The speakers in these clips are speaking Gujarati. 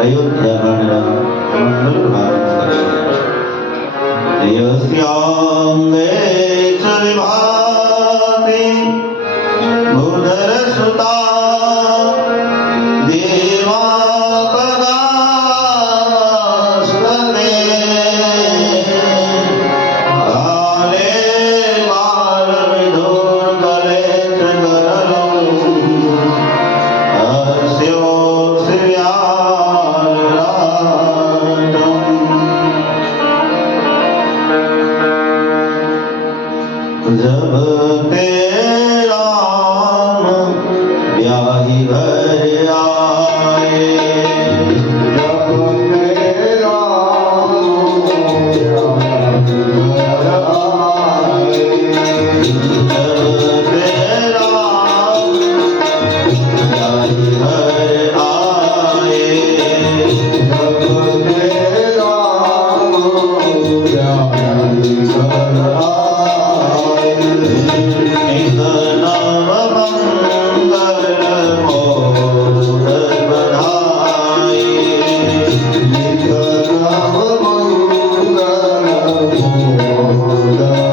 अयोध्या मंगल प्रारंभ करेंगे। यस्यांगे च विभाति भूधर सुता देवा कदास्तने काले बाल विधुर कले च गरलं अस्यो जब तेरा ब्याही घर आए, जब तेरा ब्याही घर आए, जब तेरा ब्याही घर आए, नित नव मंगल मोद बधाई, नित नव मंगल मोद बधाई।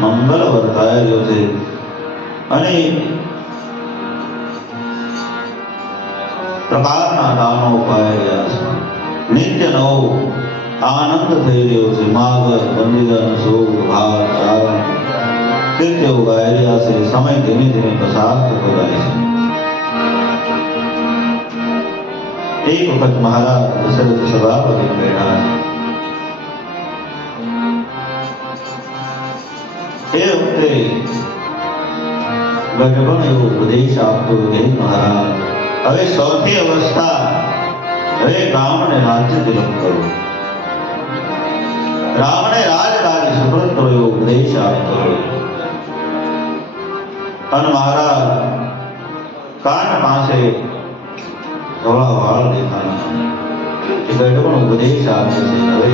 મંગલ વર્તાયેલો છે અને પ્રકારના દાનો પાયા છે। નિત્ય નવો આનંદ થઈ રહ્યો છે। માગર બંદીગણ સોગ ભાર ચારણ કીર્તિઓ ગાઈ રહ્યા છે। સમય ધીમે ધીમે પસાર થતો જાય છે। એક વખત મહારાજ દશરથ સભાપતિ બેઠા છે। એ વખતે ગઢપણ એવો ઉપદેશ આપતો હે મહારાજ, હવે સૌથી અવસ્થા, હવે રામને રાજ્ય તિલક કરો, રામને રાજગાદી સુપ્રત કરો એવો ઉપદેશ આપતો હોય। અને મહારાજ કાન પાસે ધોળા વાળ દેખાણા, એ ગઢપણ ઉપદેશ આપે છે, હવે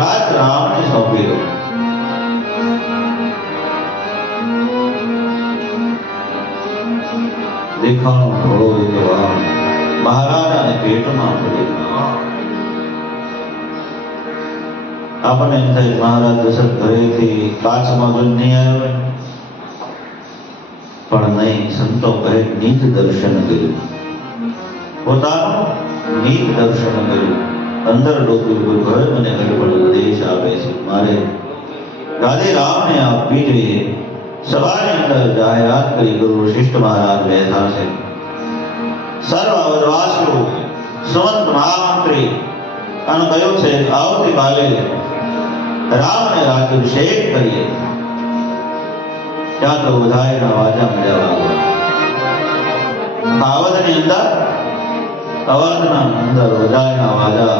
રાજ રામને સોંપી દો। દેખાણો ધોળો દેવા મહારાજાને પેટમાં પડ્યો। આપણને એમ થાય મહારાજ દશરથ ઘરેથી કાચમાં જોઈને નહીં આવ્યો, પણ નહીં, સંતો કહે નીત દર્શન કર્યું, પોતાનું નીત દર્શન કર્યું। અંદર ડોક્યું કોઈ ઘર મને ગઢપણ ઉપદેશ આપે છે, મારે ગાદી રામને આપવી જોઈએ। સભાની અંદર જાહેરાત કરી ગુરુ વશિષ્ઠ મહારાજ બેઠા છે। સર્વ અવધવાસીઓ સુમંત મહામંત્રી અને કહ્યું છે આવતીકાલે રામને રાજ્યાભિષેક કરીએ। ત્યાં તો બધાયના વાજા મળ્યા વાગ્યા। અવધની અંદર, અવધના અંદર બધાયના વાજા,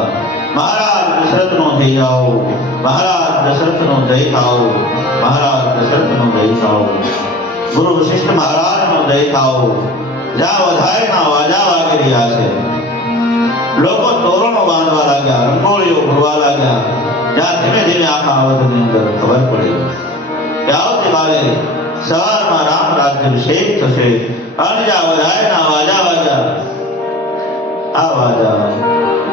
મહારાજ દશરથનો થઈ જાઓ, મહારાજ દશરથનો જય થાઓ, મહારાજ દશરથનો જય થાઓ, ગુરુ વશિષ્ઠ મહારાજનો જય થાઓ। જ્યાં વધારેના વાજા વાગી રહ્યા છે, લોકો તોરણો બાંધવા લાગ્યા, રંગોળીઓ ભરવા લાગ્યા। જ્યાં ધીમે ધીમે આખા અવધની અંદર ખબર પડી કે આવતીકાલે સવારમાં રામ રાજ્યાભિષેક થશે। અને જ્યાં વધારેના વાજા વાગ્યા, આ વાજા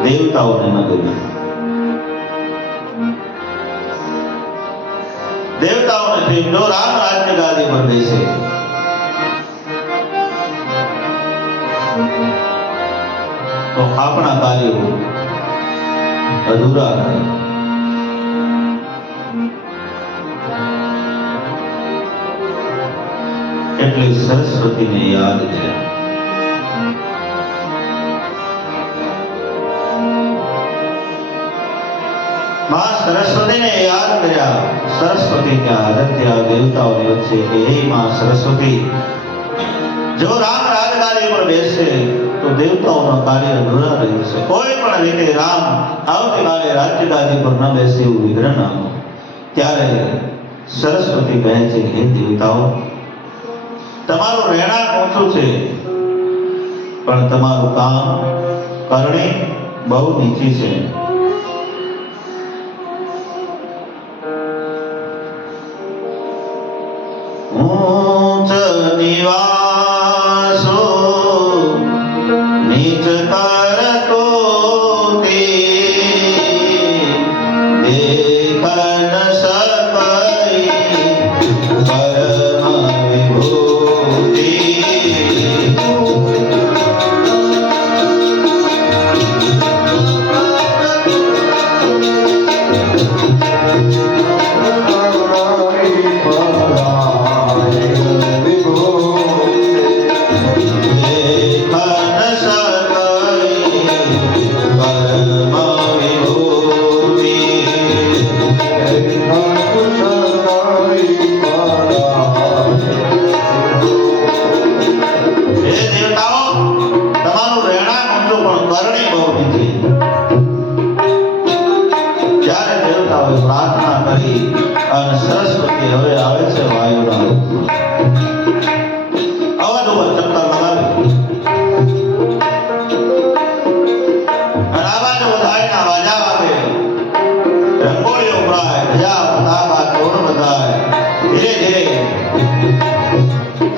દેવતાઓને ન ગમ્યા। દેવતાઓને થયું જો રામ રાજ્ય ગાદી પર બેસે તો આપણા કાર્યો અધૂરા રહે. એટલે સરસ્વતીને યાદ કર્યા. માં સરસ્વતીને યાદ કર્યા. સરસ્વતી ત્યાં હાજર થયા દેવતાઓની વચ્ચે કે હે માં સરસ્વતી, જો રામ રાજગાદી પર બેસે તો દેવતાઓના કાર્ય અધૂરા રહે છે. કોઈ પણ રીતે રામ આવતીકાલે રાજગાદી પર ન બેસે એવું વિઘ્ન ન આવે. ત્યારે સરસ્વતી કહે છે હે દેવતાઓ, તમારું રહેણાંક ઊંચું છે પણ તમારું કામ કરણી બહુ નીચી છે. ઊંચ નિવાસો નીચ કરતો તે દેખ ન સકઈ પરમ વિભૂતિ. પ્રાર્થના કરી અને સરસ્વતી હવે આવે છે વાયુના રૂપમાં. અવાજ ઉપર ચક્કર લગાવી અને આવાજ વધારીના વાજા વાગે, રંગોળીઓ ઉભરાય, ધજા પતાકા તોરણ બધાય. ધીરે ધીરે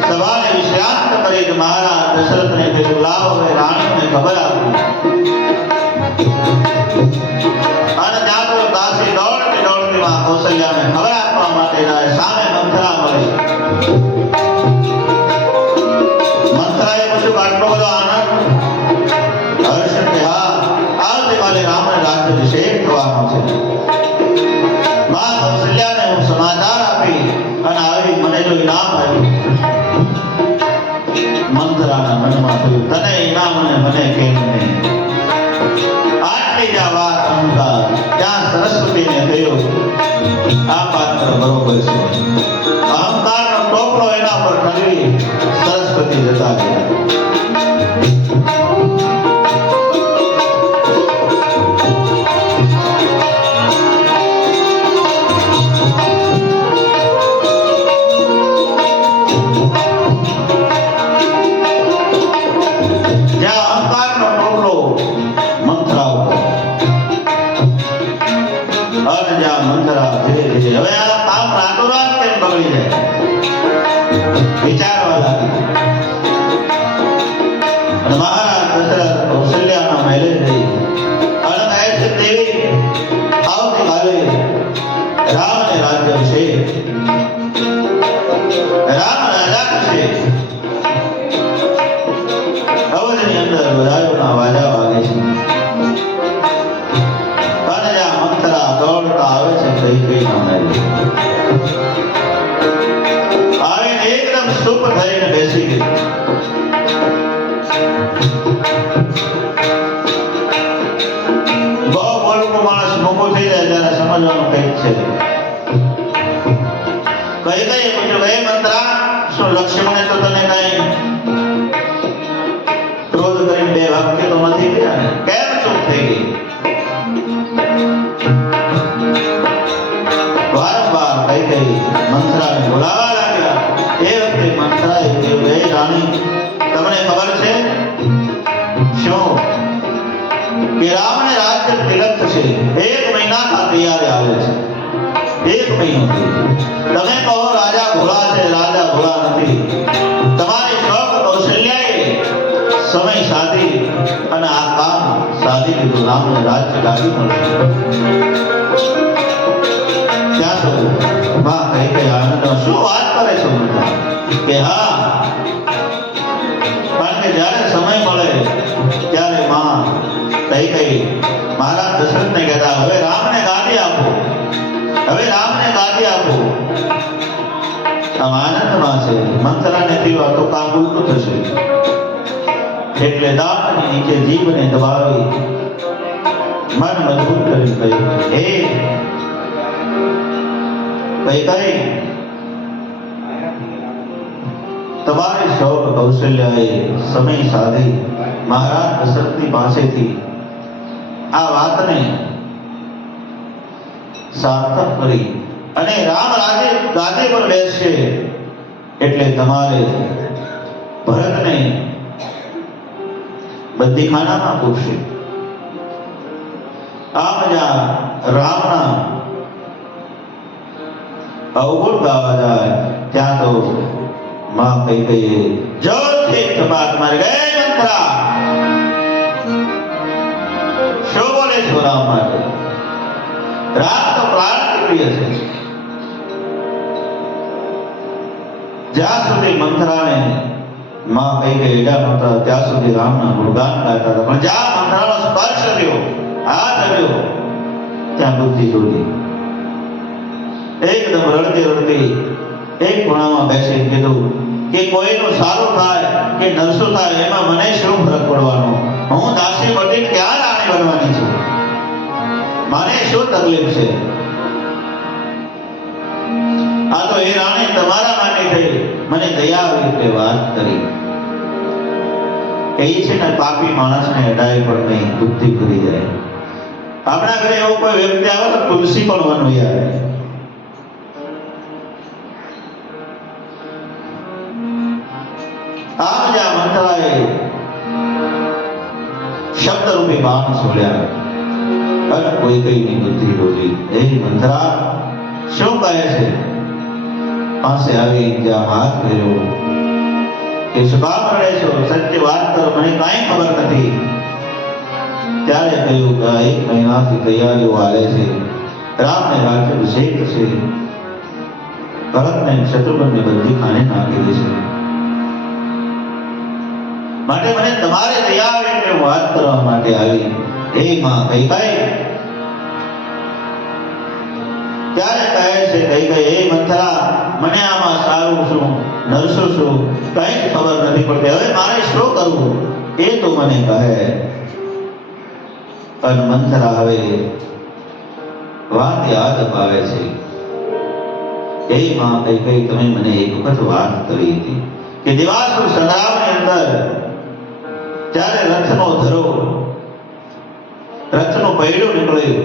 સભાને વિશ્રાંત કરી મહારાજ દશરથને કહ્યું લાવો હવે રાણીને ખબર આપો. અને ત્યાં તો દાસી દોડતી દોડતી માં કૌશલ્યાને ખબર આપવા માટે જાય. સામે મંથરા મળી. મંથરાએ પૂછ્યું આટલો બધો આનંદ હર્ષ કે હા, આવતીકાલે રામને રાજ્યાભિષેક થવાનો છે. માં કૌશલ્યાને હું સમાચાર આપી અને આવી મને જો ઇનામ આપ્યું. મંથરાના મનમાં થયું તને ઇનામ અને મને કેમ નહીં. આટલી જ વાત અહંકાર ત્યાં સરસ્વતીને થયો આ પાત્ર બરોબર છે. અહંકારનો ટોપલો એના પર ઠલવી સરસ્વતી જતા ગયા. જ્યાં અહંકારનો ટોપલો મંથરા ઉપર અને જ્યાં મંથરા ધીરે ધીરે હવે આ કામ રાતોરાત કેમ બગડી જાય વિચારવા લાગે. અને મહારાજ દશરથ કૌશલ્યાના મહેલે જઈ અને કહે છે દેવી આવતીકાલે રામને રાજ્યાભિષેક, રામ રાજા છે. અવધની અંદર બધાયોના વાજા વાગે છે. અને જ્યાં મંથરા દોડતા આવે છે કઈ કઈ આવીને એકદમ સ્તૂપ થઈને બેસી ગઈ. બહુ મોટું માણસ મોકો થઈ જાય ત્યારે સમજવાનું કઈક છે. કઈ કઈ પૂછ્યું હે મંથરા, શું લક્ષ્મણે તો તને કઈ ક્રોધ કરીને બે વાક્ય તો નથી કર્યા ને, કેમ ચૂપ થઈ ગઈ? વારંવાર કઈ કઈ મંથરાને બોલાવા લાગ્યા. એ વખતે મંથરાએ કહ્યું હે રાણી, તમને ખબર છે શું કે રામને રાજ્ય તિલક થશે 1 મહિનામાં તૈયારી આવે છે. 1 મહિનો તમે કહો રાજા ભોળા છે, રાજા ભોળા નથી. તમારી શોક કૌશલ્યાએ સમય સાધી અને આ કામ સાધી લીધું. રામને રાજ્ય ગાદી મળશે. ત્યાં તો માં કઈ કઈ આનંદમાં શું વાત કરે છો બધા કે હા, કારણ કે જ્યારે સમય મળે ત્યારે માં કઈ કઈ મહારાજ દશરથને કહેતા હવે રામને ગાદી આપો, હવે રામને ગાદી આપો. આમ આનંદમાં છે. મંથરાને થયું તો કામ ઉલટું થશે, એટલે દાંતની નીચે જીભને દબાવી મન મજબૂત કરી કહ્યું, હે કઈ કઈ તમારી શૌર કૌશલ્યાએ સમય સાધી મહારાજ દશરથની પાસેથી આ વાતને સાર્થક કરી અને રામ રાજે ગાદી પર બેસશે એટલે તમારે ભરતને બંદીખાનામાં પૂરશે. આમ જ્યાં રામના અવગુણ ગાવા જાય ત્યાં તો માં કઈ કહીએ જોરથી થપાટ મારી ગઈ. મંત્રા શું બોલે છો રામ માટે? રામ તો પ્રાણ પ્રિય છે. જ્યાં સુધી મંથરાને માં કઈ કઈ એડા નહોતા ત્યાં સુધી રામના ગુણગાન ગાતા હતા, પણ જ્યાં મંથરાનો સ્પર્શ થયો, હાથ આવ્યો, ત્યાં બુદ્ધિ ડોલી. એકદમ રડતી રડતી એક ખૂણામાં બેસી કીધું કે કોઈનું સારું થાય કે નરસું થાય એમાં મને શું ફરક પડવાનો? હું દાસી બનીને ક્યાં રાણી બનવાની છું? મને શું તકલીફ છે? આ તો એ રાણી તમારા માટે થઈ, મને દયા આવી એટલે વાત કરી. એ છે ને પાપી માણસને અડાય પણ નહીં, બુદ્ધિ કરી જાય. આપણા ઘરે એવો કોઈ વ્યક્તિ આવે તો તુલસી પણ વનવી આવે. આમ જ્યાં મંથરાએ શબ્દ રૂપી બાણ છોડ્યા અને કોઈ કઈની બુદ્ધિ ડોલી. એ મંથરા શું કહે છે? પાસે આવી જ્યાં હાથ ફેર્યો કે શું કામ રડે છો? સત્ય વાત કરો, મને કાંઈ ખબર નથી. ત્યારે કહ્યું કે 1 મહિનાથી તૈયારીઓ હાલે છે, રામને રાજ્યાભિષેક છે, ભરતને શત્રુઘ્નને બંદીખાને નાખી દેશે, માટે મને તમારે દયા આવે એટલે વાત કરવા માટે આવી. હે માં કઈ કઈ ત્યારે કહે છે કઈ કઈ હે મંથરા, મને આમાં સારું શું નરસું શું કઈ ખબર નથી પડતી. હવે મારે શું કરવું એ તો મને કહે. અને મંથરા હવે વાત યાદ અપાવે છે. હે માં કઈ કઈ તમે મને એક વખત વાત કરી હતી કે દિવાસુર સંગ્રામની અંદર ત્યારે રથનો ધરો, રથનું પૈડું નીકળ્યું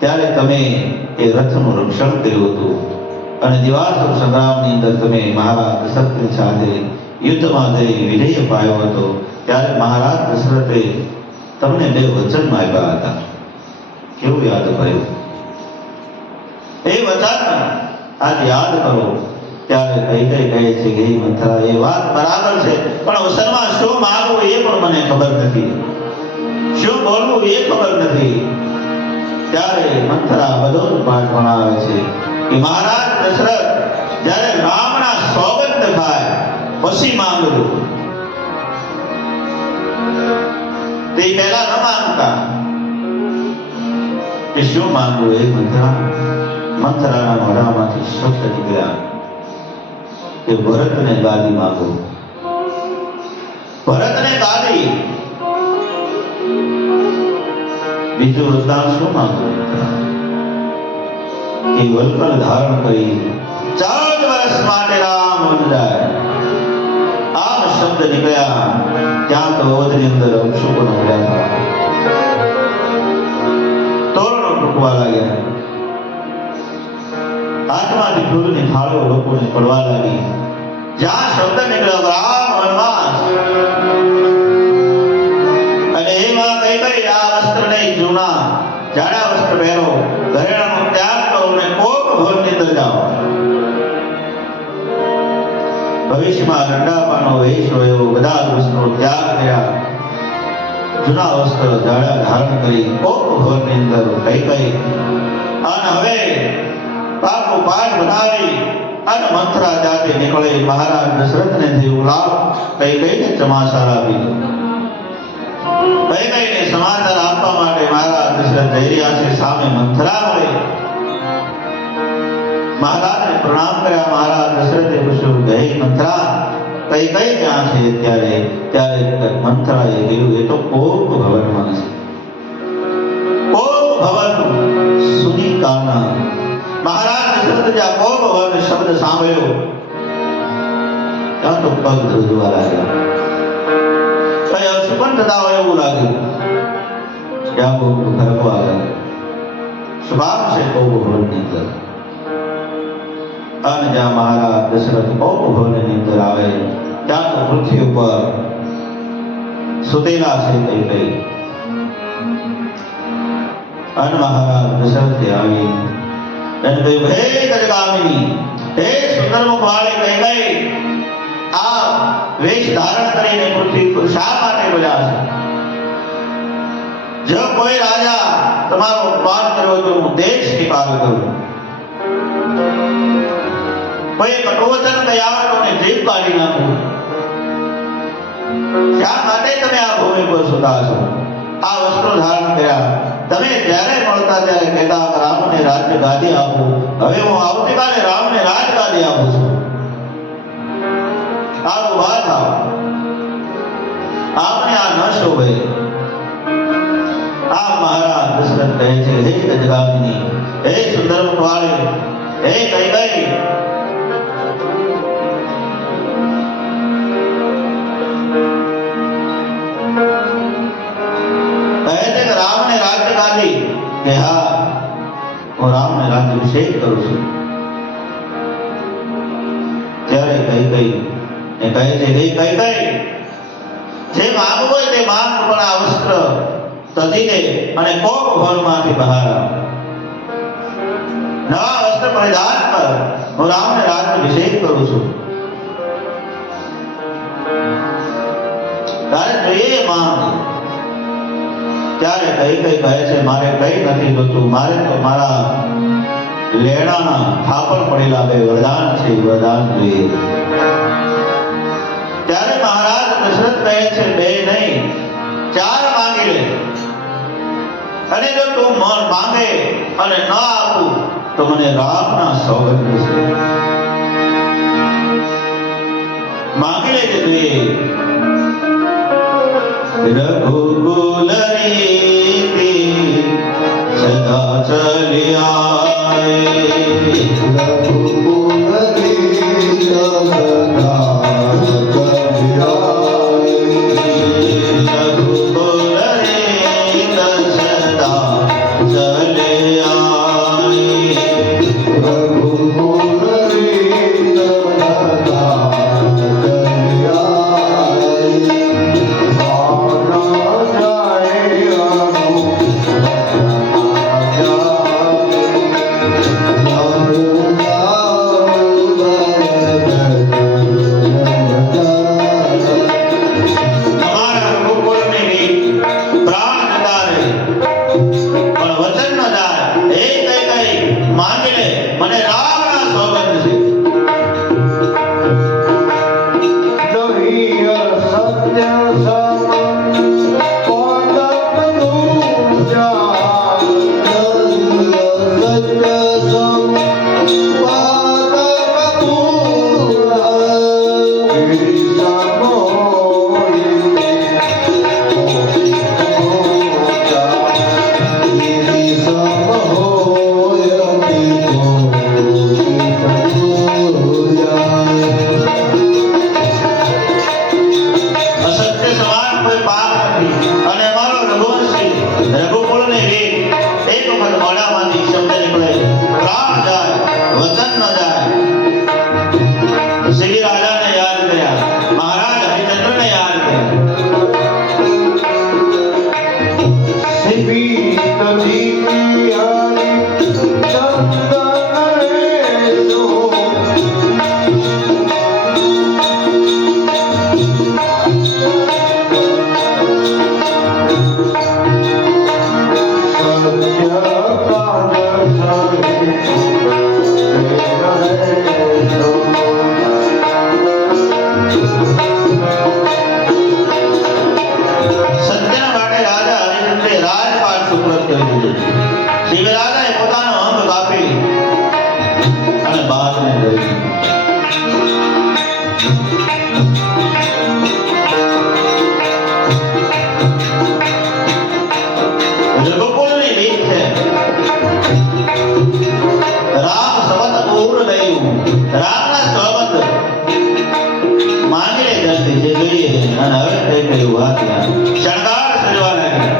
ત્યારે તમે એ રથનું રક્ષણ કર્યું હતું અને દિવાસુર સંગ્રામની અંદર તમે મહારાજ દશરથની સાથે યુદ્ધમાં જઈ વિજય પાયો હતો. ત્યારે મહારાજ દશરથે તમને 2 વચન આપ્યા હતા. કેવું યાદ કર્યું? એ વચન આજ યાદ કરો. ત્યારે કઈ કઈ કહે છે કે મંથરા એ વાત બરાબર છે, પણ અવસરમાં શું માંગવું એ પણ મને ખબર નથી, શું બોલવું એ ખબર નથી. ત્યારે મંથરા બધો જ પાઠ ભણાવે છે કે મહારાજ દશરથ જ્યારે રામના સોગંદ થાય પછી માંગજો, તે પહેલા ન માંગતા. કે શું માંગવું એ મંથરાના મોઢામાંથી શબ્દ નીકળ્યા કે ભરતને ગાદી માંગો, ભરતને ગાદી. બીજું વરદાન શું માંગો? કે વલ્કલ ધારણ કરી 14 વર્ષ માટે રામ વન જાય. આમ શબ્દ નીકળ્યા ત્યાં તો અવધની અંદર અપશુકનો મળ્યા હતા, તોરણો તૂટવા લાગ્યા, હાથમાંથી દૂધની થાળીઓ લોકોને પડવા લાગી. જ્યાં શબ્દ નીકળ્યો રામ વનવાસ, અને એમાં કઈ કઈ આ વસ્ત્ર નહીં, જૂના જાડા વસ્ત્ર પહેરો, ઘરેણાનો ત્યાગ કરો અને કોપ ભવનની અંદર જાઓ. ભવિષ્યમાં રંડાપાનો વેશ હોય એવો બધા વસ્ત્રો ત્યાગ કર્યા. જૂના વસ્ત્ર જાડા ધારણ કરી કોપ ભવનની અંદર કઈ કઈ અને હવે પાકું પાઠ બનાવી અને મંથરા જાતે નીકળે. મહારાજ દશરથને થયું લાવ કઈ કઈને સમાચાર આપી દો. કઈ કઈને સમાચાર આપવા માટે મહારાજ દશરથ જઈ રહ્યા છે. સામે મંથરા મળે. મહારાજને પ્રણામ કર્યા. મહારાજ દશરથે પૂછ્યું કે હે મંથરા કઈ કઈ ક્યાં છે ત્યારે? ત્યારે મંથરાએ કીધું એ તો કોપ ભવનમાં છે. કોપ ભવન સુનિકાના. મહારાજ દશરથ જ્યાં કોપ ભવન શબ્દ સાંભળ્યો ત્યાં તો પગ ધ્રુજવા લાગ્યા. કઈ અશુકન થતા હોય એવું લાગ્યું. ત્યાં બહુ ફરકવા લાગ્યા. સ્વભાવ છે કોપ ભવનની અંદર. અને જ્યાં મહારાજ દશરથ કોપ ભવનની અંદર આવે ત્યાં તો પૃથ્વી ઉપર સુતેલા છે કઈ કઈ. અને મહારાજ દશરથે આવી એને કહ્યું હે ગજગામિની, હે સુંદર મુખવાળી કઈ કઈ, આ વેશ ધારણ કરીને પૃથ્વી પર શા માટે બોલ્યા છે? જો કોઈ રાજા તમારો અપમાન કર્યો તો હું દેશ નિકાલ કરું. કોઈ કટોવચન કયા તો ને જીભ કાઢી નાખું. શા માટે તમે આ ભૂમિ પર સુતા છો? આ વસ્ત્રો ધારણ કર્યા. તમે જ્યારે મળતા ત્યારે કહેતા રામને રાજ્ય ગાદી આપું. હવે હું આવતીકાલે રામને રાજ ગાદી આપું છું. આ ઉભા થાવ. આપને આ ન શોભે. આ મહારાજ દશરથ કહે છે હે ગજગામિની, હે સુંદર મુખવાળી, હે કઈ કઈ, રામને રાજ્ય ગાદી કે હા હું રામને રાજ્યાભિષેક કરું છું. ત્યારે કઈ કઈ એ કહે છે કઈ કઈ જે માંગવું હોય તે માંગ, પણ આ વસ્ત્ર તજી દે અને કોપ ભવનમાંથી બહાર આવ. નવા વસ્ત્ર પરિધાન કર. હું રામને રાજ્યાભિષેક કરું છું. તારે જોઈએ માંગ. ત્યારે કઈ કઈ કહે છે મારે કઈ નથી જોતું. મારે તો મારા લેણાના થાપણ પડેલા બે વરદાન છે, વરદાન જોઈએ. ત્યારે મહારાજ દશરથ કહે છે બે નહીં 4 માંગી લે. અને જો તું મન માંગે અને ન આપું તો મને રામના સોગંદ છે. માંગી લેજે જોઈએ. रघुकुल रीति सदा चली आए, रघुकुल रीति सदा चली आए, रघुकुल रीति सदा चली आए, रघुकुल रीति सदा चली आए। તેના માટે રાજા હરિચંદ્રે રાજપાટ સુપ્રત કરી દીધું છે. શિવ રાજાએ પોતાનો અંગ કાપી અને બાદને કરી રઘુકુળની રીત છે. રામ સબત પૂર્ણ દયું રામના સબત માંગીને જલ્દી જે જોઈએ અને હવે તે કહ્યું વાત શણગાર સજવા લાગ્યા.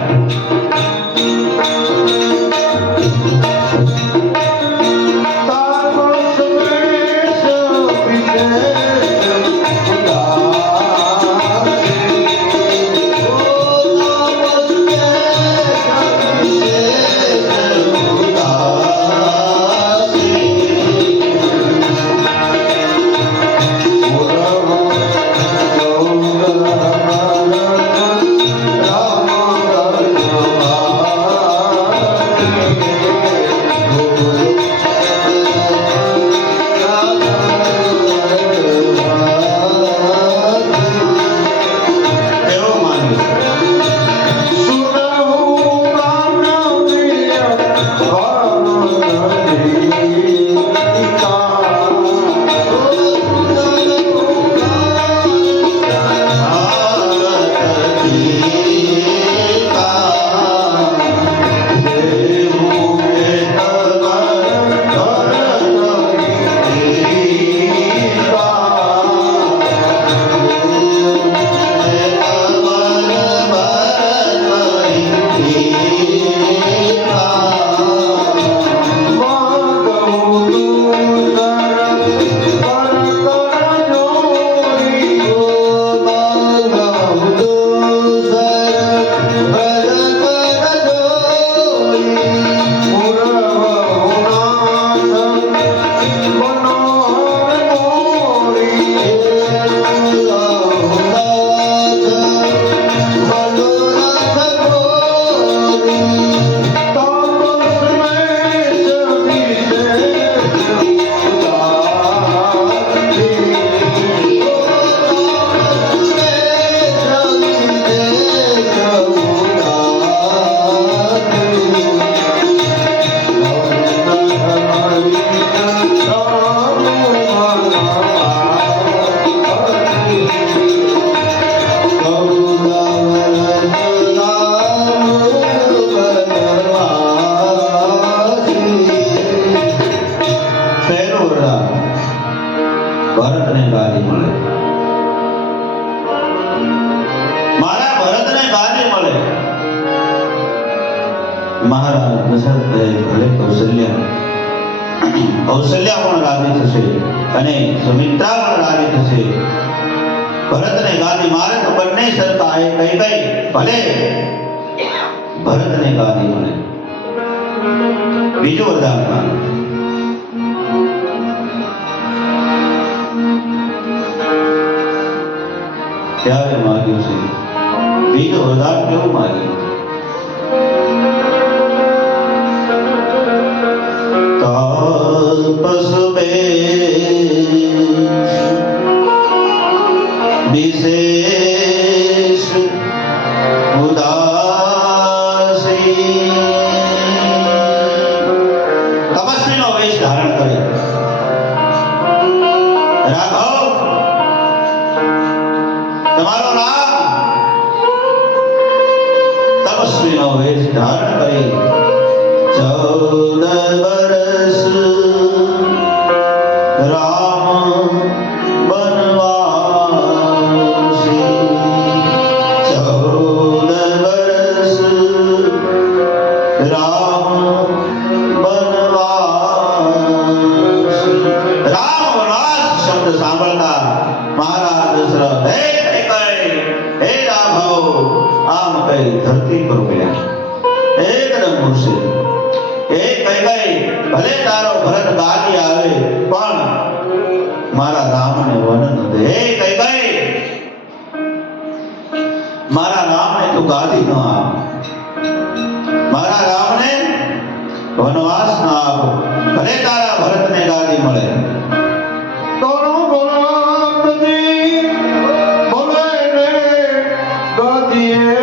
ભરતને ગાદી મળે. મારા ભરતને ગાદી મળે. મહારાજ દશરથ કહે ભલે કૌશલ્યા પણ રાજી થશે અને સુમિત્રા પણ રાજી થશે. ભરતને ગાદી મારે તો બંને સરતા એ કઈ ભલે ભરતને ગાદી મળે. બીજું વરદાન ત્યારે માગ્યું છે. બીજું વરદાન કેવું માગ્યું? તાપસ બે વિશેષ ઉદાસી તપસ્વીનો વેશ ધારણ કરે. રાઘવ તમારો નામ તપસ્વીનો વેશ ધારણ કરી 14 વર્ષ રામ બનવાસી. 14 વર્ષ રામ બનવાસી. રામ વનવાસ શબ્દ સાંભળતા મહારાજ દશરથ હે રાઘવ આમ કઈ ધરતી પર પડ્યા. એકદમ મૂર્છિત. ભલે તારો ભરત ગાદી આવે પણ મારા રામને વન દે. મારા રામને તું ગાદી ન આપ. મારા રામને વનવાસ ન આપ. ભલે તારા ભરતને ગાદી મળે. ગાદીએ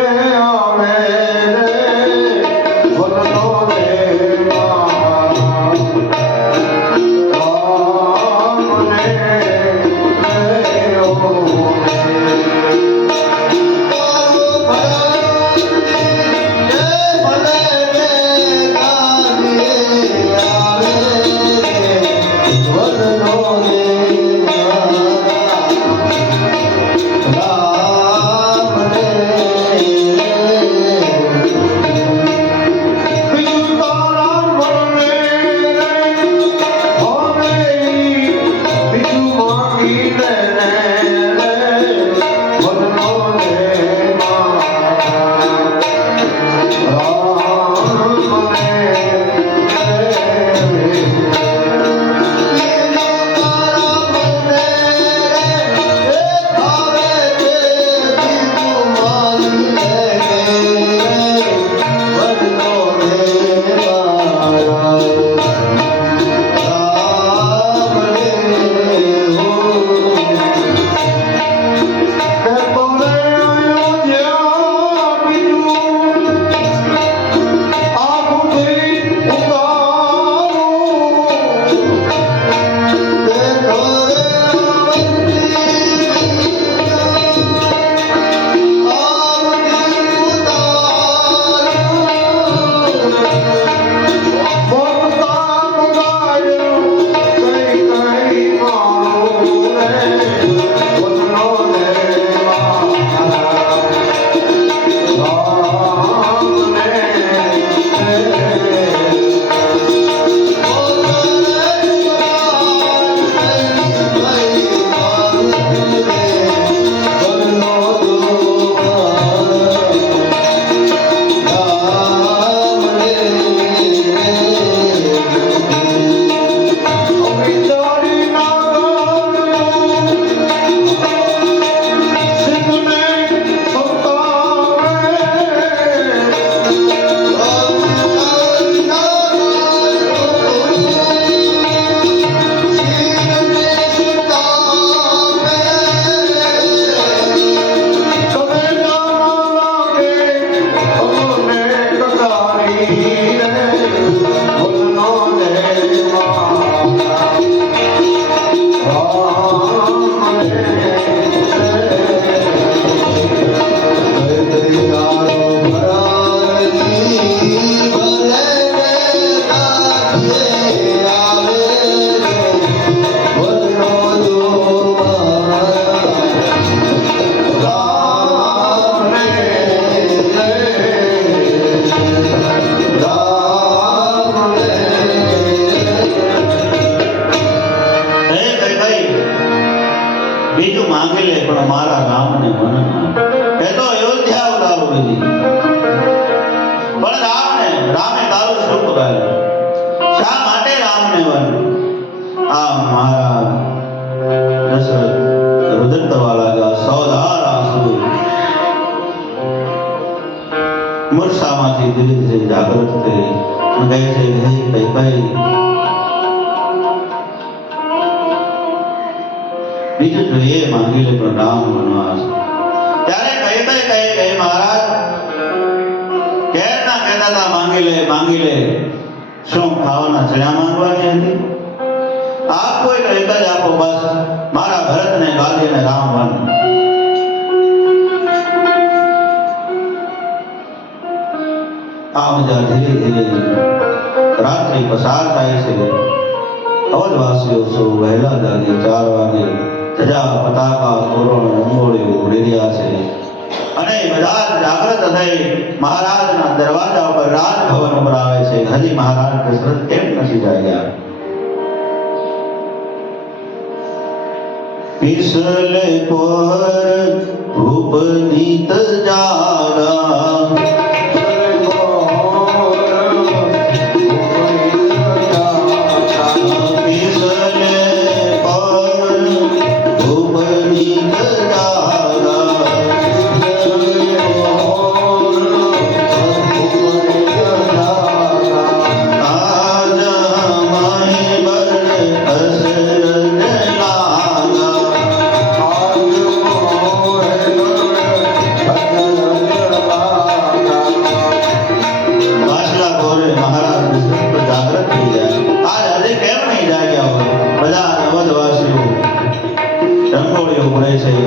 મૂર્છામાંથી ધીરે ધીરે જાગૃત થઈ અને કહે છે, હે કૈકેયી, બીજું જોઈએ માંગી લે પણ રામ વનવાસ. ત્યારે કૈકેયી કહે કે મહારાજ, કેરના કહેતા હતા માંગી લે. શું ખાવાના ચણા માંગવાની હતી? આપો એક જ આપો, બસ મારા ભરતને ગાદી અને રામ વન. આમ જ્યાં ધીરે ધીરે રાત્રિ પસાર થાય છે, અવધવાસીઓ સૌ વહેલા જાગે 4 વાગે ધજા પતાકા તોરણ રંગોળીઓ ઉડી રહ્યા છે અને બધા જાગૃત થઈ મહારાજના દરવાજા ઉપર રાજભવન ઉપર આવે છે. હજી મહારાજ દશરથ કેમ નથી જાગ્યા? पिसले पर भूपनीत जागा,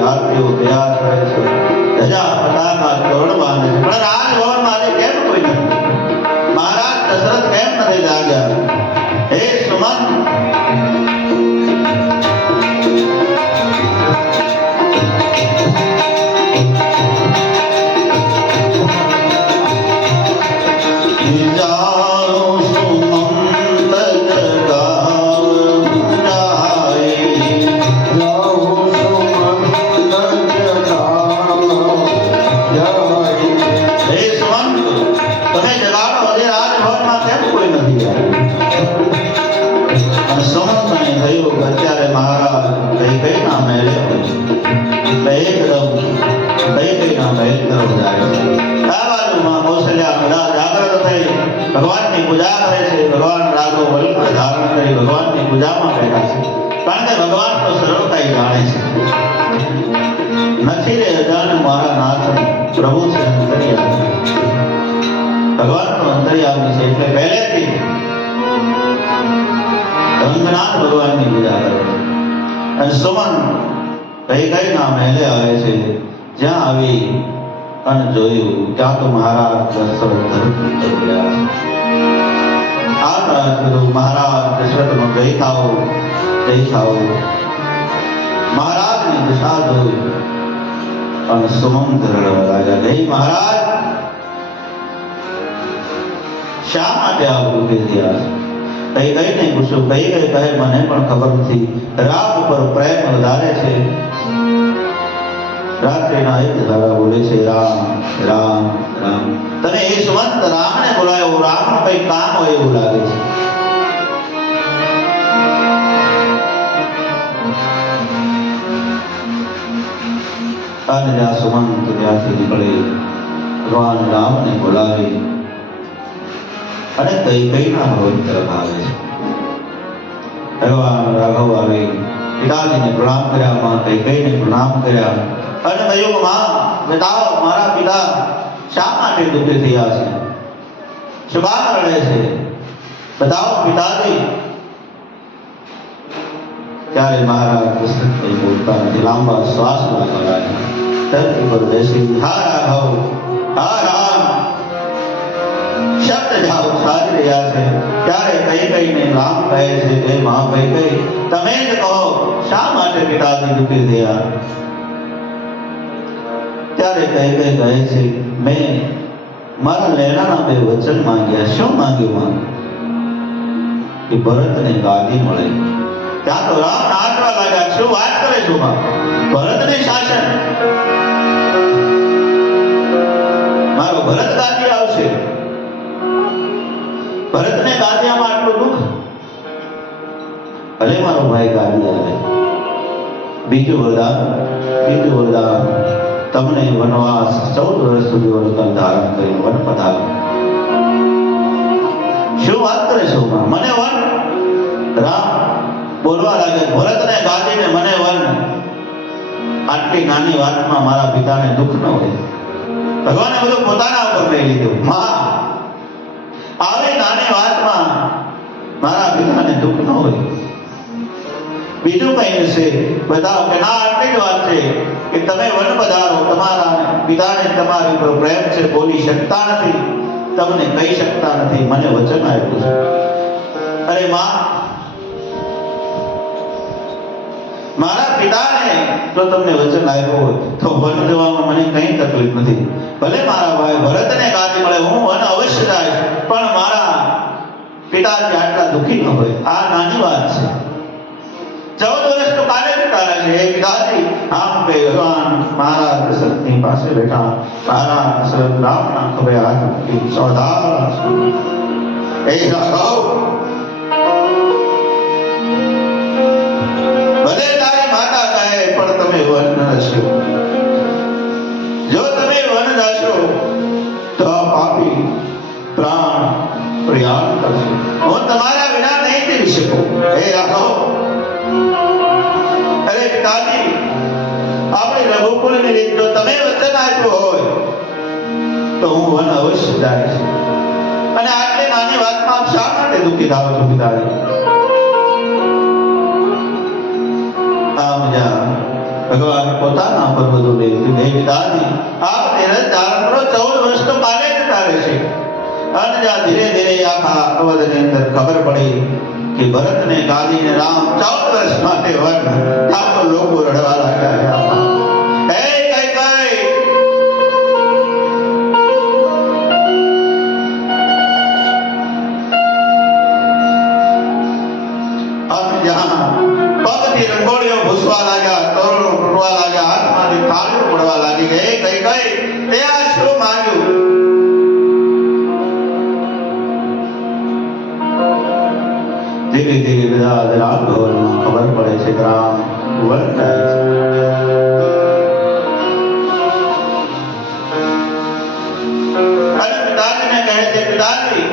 આરતીઓ તૈયાર કરે છે, ધજા પતાકા તોરણ બાંધે છે, પણ રાજભવનમાં આજે કેમ કોઈ નથી? મહારાજ દશરથ કેમ નથી જાગ્યા? હે સુમન, ભગવાનની પૂજા કરે છે. ભગવાન રાઘવ વલ્લભ ધારણ કરી ભગવાનની પૂજામાં બેઠા છે, કારણ કે ભગવાન તો સરળતાઈ જાણે છે. નથી રે અજાણ મારા નાથ, પ્રભુ છે અંતર્યામી. ભગવાન તો અંતર્યામી છે, એટલે પહેલેથી રંગનાથ ભગવાનની પૂજા કરે છે. અને સુમન કૈકેયીના મહેલે આવે છે. જ્યાં આવી અને જોયું ત્યાં તો મહારાજ દશરથ ધરતી પર ગયા છે. આ કીધું, મહારાજ દશરથનો જય થાઓ, જય થાઓ. મહારાજની દિશા જોઈ અને સુમંત રડવા લાગ્યા. હે મહારાજ, શા માટે આ ભૂખે થયા? કૈકેયીને પૂછ્યું. કૈકેયી કહે, મને પણ ખબર નથી. રામ ઉપર પ્રેમ વધારે છે. રાત્રિના એક ધારા બોલે છે, રામ રામ રામ. તને એ સુમંત રામને બોલાયો, રામનું કઈ કામ હોય એવું લાગે છે. અને જ્યાં સુમંત ત્યાંથી નીકળે, ભગવાન રામને બોલાવી અને કૈકેયીના ભવન તરફ આવે છે. ભગવાન રાઘવ આવી પિતાજીને પ્રણામ કર્યા, માં કૈકેયીને પ્રણામ કર્યા અને કહ્યું, માં બતાવો, મારા પિતા શા માટે દુઃખી થયા છે? શુભા રડે છે? બતાવો પિતાજી. ત્યારે મહારાજ દશરથ કઈ બોલતા નથી, લાંબા શ્વાસ લાગવા લાગ્યા. ધરતી પર બેસી, હા રાઘવ, હા રામ શબ્દ જાઓ સારી રહ્યા છે. ત્યારે કૈકેયીને રામ કહે છે, હે માં કૈકેયી, તમે જ કહો, શા માટે પિતાજી દુઃખી થયા? ત્યારે કૈકેયી કહે છે, મેં મારા લેણાના 2 વચન માંગ્યા. શું માંગ્યું? કે ભરતને ગાદી મળે. ત્યાં તો રામ નાચવા લાગ્યા. શું વાત કરે છો માં? ભરતને શાસન? મારો ભરત ગાદી આવશે? ભરતને ગાદીમાં આટલું દુઃખ? ભલે મારો ભાઈ ગાદી આવે. બીજું વરદાન તમને વનવાસ 14 વર્ષ સુધી વરતન ધારણ કરીને વન પધારો. શું વાત કરે છો મને વન? રામ બોલવા લાગે, ભરતને ગાદીને મને વન. આટલી નાની વાતમાં મારા પિતાને દુઃખ ન હોય. ભગવાને બધું પોતાના ઉપર લઈ લીધું. માં આવી નાની વાતમાં મારા પિતાને દુઃખ ન હોય. બીજું કઈ હશે બતાવો કે ના આટલી જ વાત છે કે તમે વન પધારો. તમારા પિતાને તમારી ઉપર પ્રેમ છે, બોલી શકતા નથી, તમને કહી શકતા નથી, મને વચન આપ્યું છે. અરે માં, મારા પિતાને જો તમને વચન આપ્યું હોય તો વન જવામાં મને કઈ તકલીફ નથી. ભલે મારા ભાઈ ભરતને ગાદી મળે, હું વન અવશ્ય જાય, પણ મારા પિતાજી આટલા દુઃખી ન હોય. આ નાની વાત છે. 14 વર્ષ તો કાલે જતા છે. એક દાદી આમ કે ભગવાન મારા દશરથની પાસે બેઠા, મારા દશરથ રામના ખભે હાથ મૂકી સાવધાન એ રાઘવ, ભલે તારી માતા કહે પણ તમે વન ન જશો. જો તમે વન જશો તો પાપી પ્રાણ પ્રયાણ કરશે. હું તમારા વિના નહીં જીવી શકું. હે રાઘવ, અરે પિતાજી, આપણી રઘુકુળની રીત જો તમે વચન આપ્યું હોય તો હું વન અવશ્ય જઈશ. અને આટલી નાની વાતમાં આપ શા માટે દુઃખી થાઓ છો પિતાજી? આમ જ્યાં ભગવાન પોતાના પર બધું લઈ લીધું. હે પિતાજી, આપ ધીરજ ધારણ કરો. 14 વર્ષ તો કાલે જતા રહેશે. અને જ્યાં ધીરે ધીરે આખા અવધની અંદર ખબર પડી કે ભરતને ગાદીને રામ 14 વર્ષ માટે વન, આખો લોકો રડવા લાગ્યા. હે કઈ કઈ, અને જ્યાં પગથી રંગોળીઓ ભૂસવા લાગ્યા, તોરણો તૂટવા લાગ્યા, હાથમાંથી થાળીઓ પડવા લાગી. હે કઈ કઈ, તે આ શું માંગ્યું? ધીરે ધીરે બધા રાજભવનમાં ખબર પડે છે કે રામ વન જાય છે. અને પિતાજીને કહે છે, પિતાજી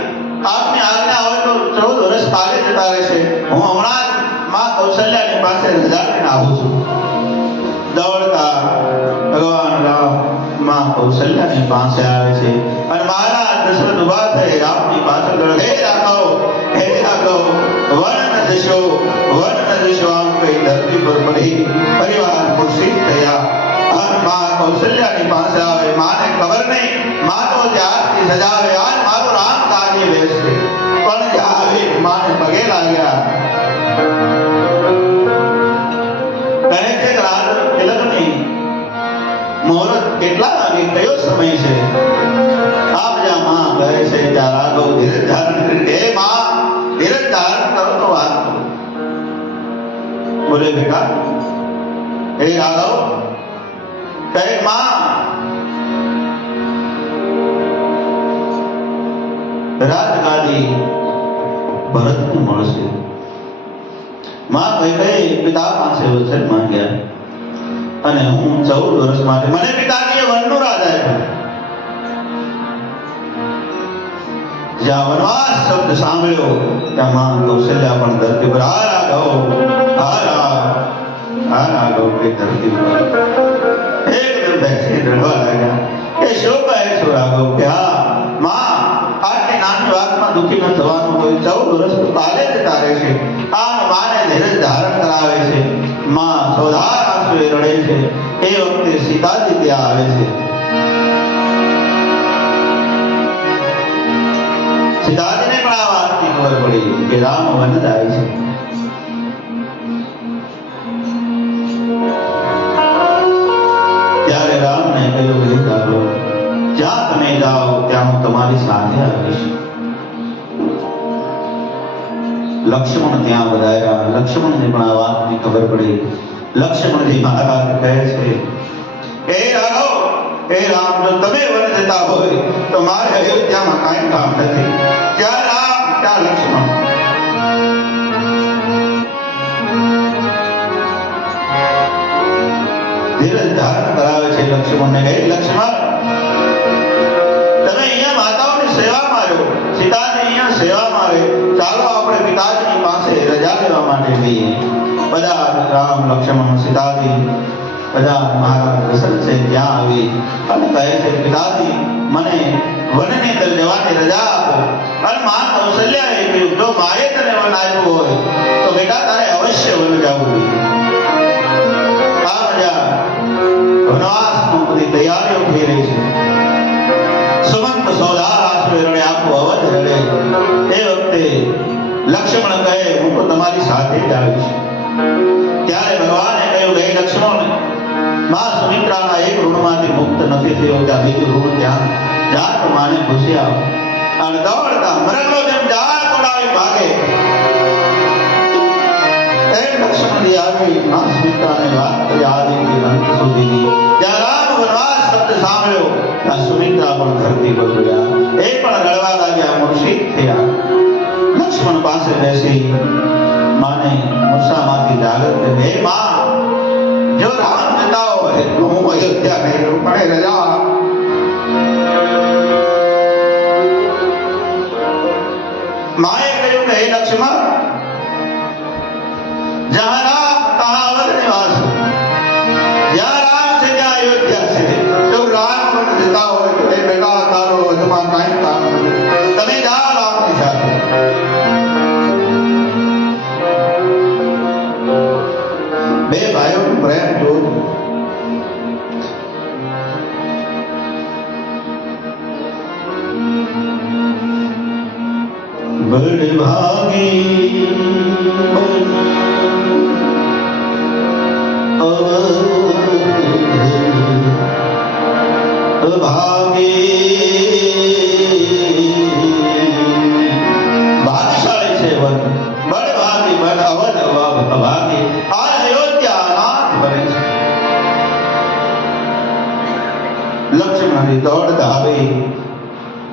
આપની આજ્ઞા હોય તો 14 વર્ષ કાલે જતા રહેશે. હું હમણાં જ માં કૌશલ્યાની પાસે રજા લઈને આવું છું. દોડતા ભગવાન રામ માં કૌશલ્યાની પાસે આવે છે અને મહારાજ દશરથ ઉભા થઈ રામની પાછળ દોડે. હે રાઘવ, હે રાઘવ, વન ન જશો, વન ન જશો આમ કઈ ધરતી પર પડી પરિવાર મૂર્છિત થયા. અને માં કૌશલ્યાની પાસે આવે. માને ખબર નહીં, માં તો જ્યારથી સજાવે આજ મારો રામ કાર્ય બેસશે. પણ જ્યાં આવે માને પગે લાગ્યા. કહે છે કે રાજ તિલકની મુહૂર્ત કેટલા વાગે, કયો સમય છે? આપ જ્યાં માં કહે છે ત્યાં રાઘવ ધીરજ ધારણ કરી, હે માં ધીરજ ધારણ કરો તો વાત કરો. બોલે બેટા, હે રાઘવ, કહે માં રાજગાદી ભરતને મળશે. માં કઈ પિતા પાસે વચન માંગ્યા અને હું 14 વર્ષ માટે, મને પિતાજીએ વનનો રાજ આપ્યો. જ્યાં વનવાસ શબ્દ સાંભળ્યો ત્યાં માં કૌશલ્યા પણ ધરતી પર આ રાઘવ, આ રાઘવ કે ધરતી પર એકદમ બેસી રડવા લાગ્યા. કે શું કહે છો રાઘવ? કે હા માં, આટલી નાની વાતમાં દુઃખી ન થવાનું હોય. 14 વર્ષ તો કાલે જતા રહેશે. આમ માને ધીરજ ધારણ કરાવે છે. માં સૌધાર આંસુએ રડે છે. એ વખતે સીતાજી ત્યાં આવે છે. સીતાજીને પણ આ વાતની ખબર પડી કે રામ વન જાય છે. ત્યારે રામને કહ્યું, હે રાઘવ, જ્યાં તમે જાઓ ત્યાં હું તમારી સાથે આવીશ. લક્ષ્મણ ત્યાં વધાર્યા. લક્ષ્મણને પણ આ વાતની ખબર પડી. લક્ષ્મણજી મહારાજ કહે છે, હે રાઘવ, હે રામ, જો તમે વન જતા હોય તો મારે અયોધ્યામાં કાંઈ કામ નથી. જ્યાં રામ ત્યાં લક્ષ્મણ. ધીરજ ધારણ કરાવે છે લક્ષ્મણ. લક્ષ્મણને કહે, લક્ષ્મણ તમે અહીંયા માતાઓની સેવામાં રહ્યો, સીતાની અહીંયા સેવામાં રહે, ચાલો આપણે પિતાજીની પાસે રજા લેવા માટે જઈએ. બધા રામ લક્ષ્મણ સીતાજી બધા મહારાજ દશરથ છે ત્યાં આવી અને કહે છે, પિતાજી મને વનની અંદર જવાની રજા આપો. અને મા કૌશલ્યાએ કહ્યું, જો માએ તને વન આપ્યું હોય તો બેટા તારે અવશ્ય વન જવું જોઈએ. આ મજા વનવાસનો બધી તૈયારીઓ થઈ રહી છે. સુમંત સોદાર આશરે રડે, આખું અવધ રડે. એ વખતે લક્ષ્મણ કહે, હું તો તમારી સાથે જ આવીશ. ત્યારે ભગવાને કહ્યું, હે લક્ષ્મણ, માં સુમિત્રાના એક ઋણમાંથી મુક્ત નથી થયો, ત્યાં બીજું ઋણ ત્યાં જા તો માને ખુશી આવ. અને દોડતા મરણનો જેમ ઝાડ તોડાવી ભાગે એ લક્ષ્મણજી આવી માં સુમિત્રાને વાત કરી આદિથી અંત સુધીની. જ્યાં રામ વનવાસ શબ્દ સાંભળ્યો ત્યાં સુમિત્રા પણ ધરતી પર ગયા. એ પણ રડવા લાગ્યા, મૂર્છિત થયા. લક્ષ્મણ પાસે બેસી માને મૂર્છામાંથી જાગૃત કરી, હે માં, જો રામ જતા હોય તો હું અયોધ્યા નહીં રહું, પણ રજા. માએ કહ્યું કે હે લક્ષ્મણ, જહાં રામ તહાં અવધ નિવાસ, જ્યાં રામ છે ત્યાં અયોધ્યા છે. જો રામ પણ જતા હોય તો એ બેટા તારો વધમાં કાંઈ કામ નથી, તમે જાઓ રામની સાથે. બે ભાઈઓનો પ્રેમ જોજો. બડ ભાગી ભાગ્યશાળી છે વન, બડ ભાગી બડ અવધ ભાગી. આ અયોધ્યા અનાથ બને છે. લક્ષ્મણજી દોડતા આવી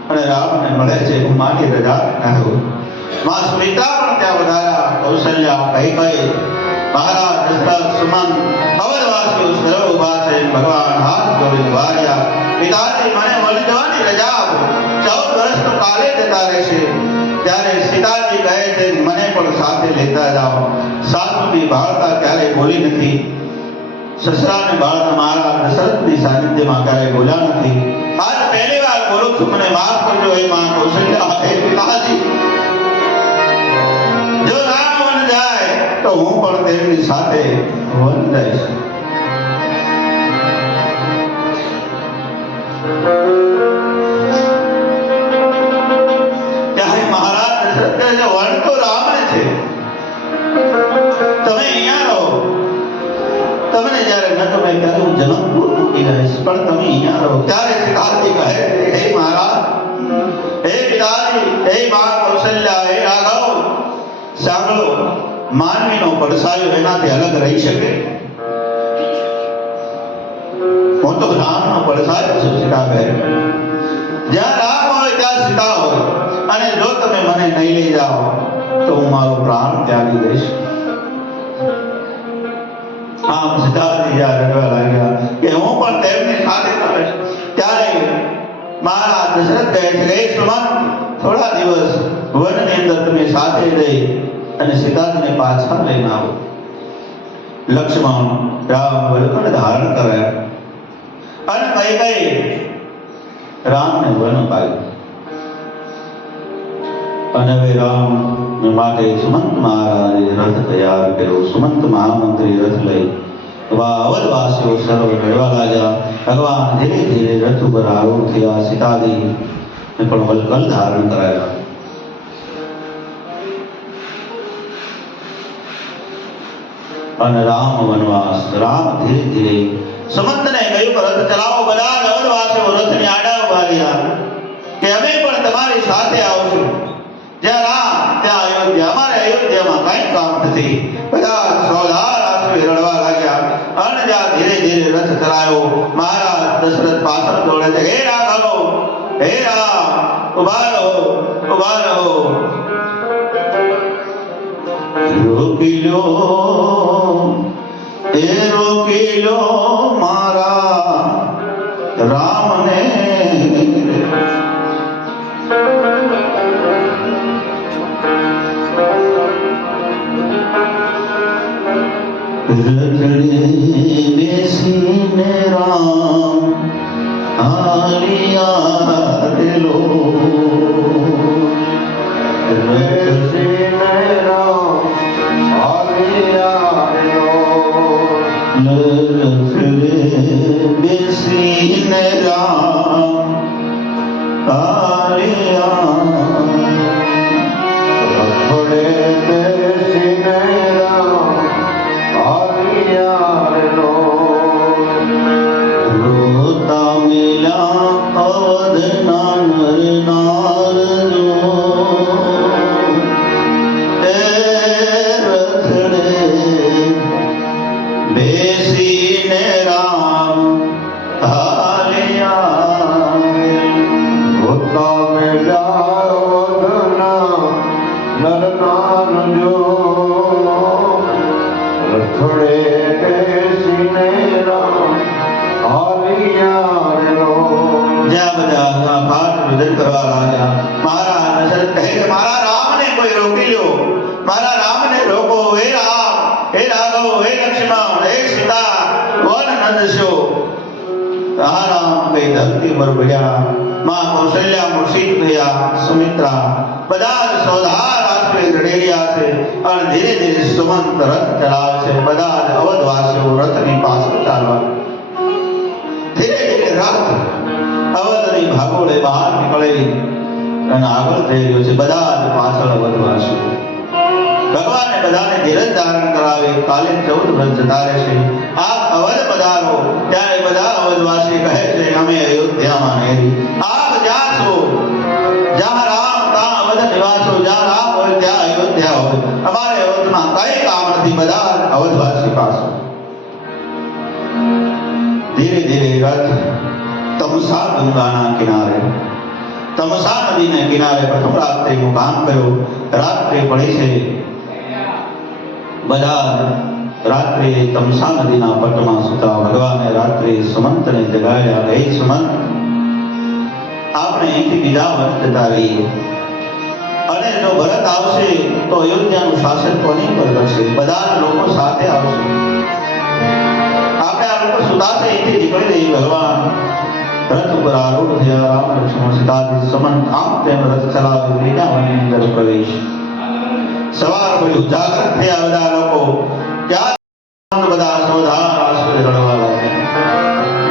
અને રામને મળે છે, હું માની રજા નાખું. માં સુમિત્રા પણ ત્યાં વધાર્યા. કૌશલ્યા કઈ મહારાજ દશરથ સુમંત અવધવાસીઓ સર્વ ઉભા છે. ભગવાન હાથ જોડીને વાર્યા, પિતાજી મને મળી જવાની રજા આપો, 14 વર્ષ તો કાલે જતા રહેશે. ત્યારે સીતાજી કહે છે, મને પણ સાથે લેતા જાઓ. સાસુની ભાળતા ક્યારેય બોલી નથી, સસરાને ભાળતા મહારાજ દશરથની સાનિધ્યમાં ક્યારેય બોલ્યા નથી. આજ પહેલી વાર બોલું છું, મને માફ કરજો હે માં કૌશલ્યા, હે પિતાજી. જો રામ વન જાય તો હું પણ તેમની સાથે વન જઈશ. ત્યારે મહારાજ દશરથ કહે છે, વન તો રામને છે, તમે અહીંયા રહો. તમને જ્યારે ન ગમે ત્યારે હું જનકપુર મૂકી રહીશ, પણ તમે અહીંયા રહો. ત્યારે સીતાજી કહે, હે મહારાજ, હે પિતાજી, હે મા કૌશલ્યા, હે રાઘવ, સાંભળો, માનવીનો પડછાયો એનાથી અલગ રહી શકે? હું તો રામનો પડછાયો છું. સીતા કહે, જ્યાં રામ હોય ત્યાં સીતા હોય, અને જો તમે મને નહીં લઈ જાઓ તો હું મારો પ્રાણ ત્યાગી દઈશ. આમ સીતાજી જ્યાં રડવા લાગ્યા કે હું પણ તેમની સાથે રહીશ. ત્યારે મહારાજ દશરથ કહે છે, હે સુમંત, થોડા દિવસ વનની અંદર તમે સાથે રહી અને સીતાજીને પાછા લઈને આવો. લક્ષ્મણ રામ વલ્કળ ધારણ કર્યા અને કઈ રામને વન પાડ્યું. અને હવે રામ માટે સુમંત મહારાજે રથ તૈયાર કર્યો. સુમંત મહામંત્રી રથ લઈ અવધવાસીઓ સર્વ રડવા લાગ્યા. ભગવાન ધીરે ધીરે રથ ઉપર આરૂઢ થયા. સીતાજી ને પણ વલ્કલ ધારણ કરાયા. અને રામ વનવાસ. રામ ધીરે ધીરે સુમંતને કહ્યું કે રથ ચલાવો. બધા અવધવાસીઓ રથની આડા ઉભા રહ્યા કે અમે પણ તમારી સાથે આવશું. જ્યાં રામ ત્યાં અયોધ્યા. અમારે અયોધ્યામાં કઈ કામ નથી. બધા સોલાર આંસુએ રડવા લાગ્યા. અને જ્યાં ધીરે ધીરે રથ ચલાયો. મહારાજ દશરથ પાછળ દોડે છે, હે રાઘવ, હે રામ, ઉભા રહો, ઉભા રહો. રોકી લો, એ રોકી લો મારા રથડે બેસીને રામ હાલિયા રેલો, બેસીને રામ હાલિયા રેલો, રથડે બેસીને રામ હાલિયા, રથડે બેસીને રામ હાલિયા રેલો, રોતા મેલા અવધના નર નારજો, એ રથડે બેસીને રામ હાલિયા, હોતા મેલા વધના નરનાર જો, રથડે બેસીને રામ હાલિયા રેલો. જ્યાં બધા પાઠ રુદન કરવા લાગ્યા, મારા દશરથ કહે કે મારા રામને કોઈ રોકી લો, મારા રામને રોકો, હે રામ, હે રાઘવ, હે લક્ષ્મણ, હે સીતા, વન નંદશો. આ રામ કઈ ધરતી પર પડ્યા, માં કૌશલ્યા મૂર્છિત થયા, સુમિત્રા બધા જ સોધાર આશરે રડેલિયા છે અને ધીરે ધીરે સુમંત રથ ચલાવે છે. બધા જ અવધવાસીઓ રથની પાછળ ચાલવા, ધીરે ધીરે રથ અવધની ભાગોળે બહાર નીકળેલી અને આગળ થઈ રહ્યો છે. બધા જ પાછળ અવધવાસીઓ. ભગવાને બધાને ધીરજ ધારણ કરાવે. કાલે 14 વર્ષ જતા રહેશે. આપ અવધ પધારો. ત્યારે બધા અવધવાસી કહે છે અમે અયોધ્યામાં નહીં, આપ જ્યાં છો, જ્યાં રામ ત્યાં અવધ નિવાસો, જ્યાં રામ હોય ત્યાં અયોધ્યા હોય, અમારે અવધમાં કઈ કામ નથી. બધા અવધવાસી પાસે ધીરે ધીરે રથ તમસા ગંગાના કિનારે, તમસા નદીને કિનારે પ્રથમ રાત્રે મુકામ કર્યો. રાત્રે પડી છે. બધા રાત્રે તમસા નદીના પટમાં સુતા. ભગવાને રાત્રે સુમંતને જગાડ્યા. હે સુમંત, આપણે અહીંથી બીજા વર્ષ જતા રહીએ અને જો ભરત આવશે તો અયોધ્યાનું શાસન કોની પર કરશે? બધા જ લોકો સાથે આવશે. આપણે આ લોકો સુતાશે અહીંથી નીકળી રહી. ભગવાન રથ ઉપર આરૂઢ થયા. રામ લક્ષ્મણ સીતાજી સમંત આમ તેમ રથ ચલાવી વૃંદાવનની અંદર પ્રવેશ. સવાર પડ્યું, જાગૃત થયા બધા લોકો. ક્યાં બધા સોધાર આશરે રડવા લાગ્યા.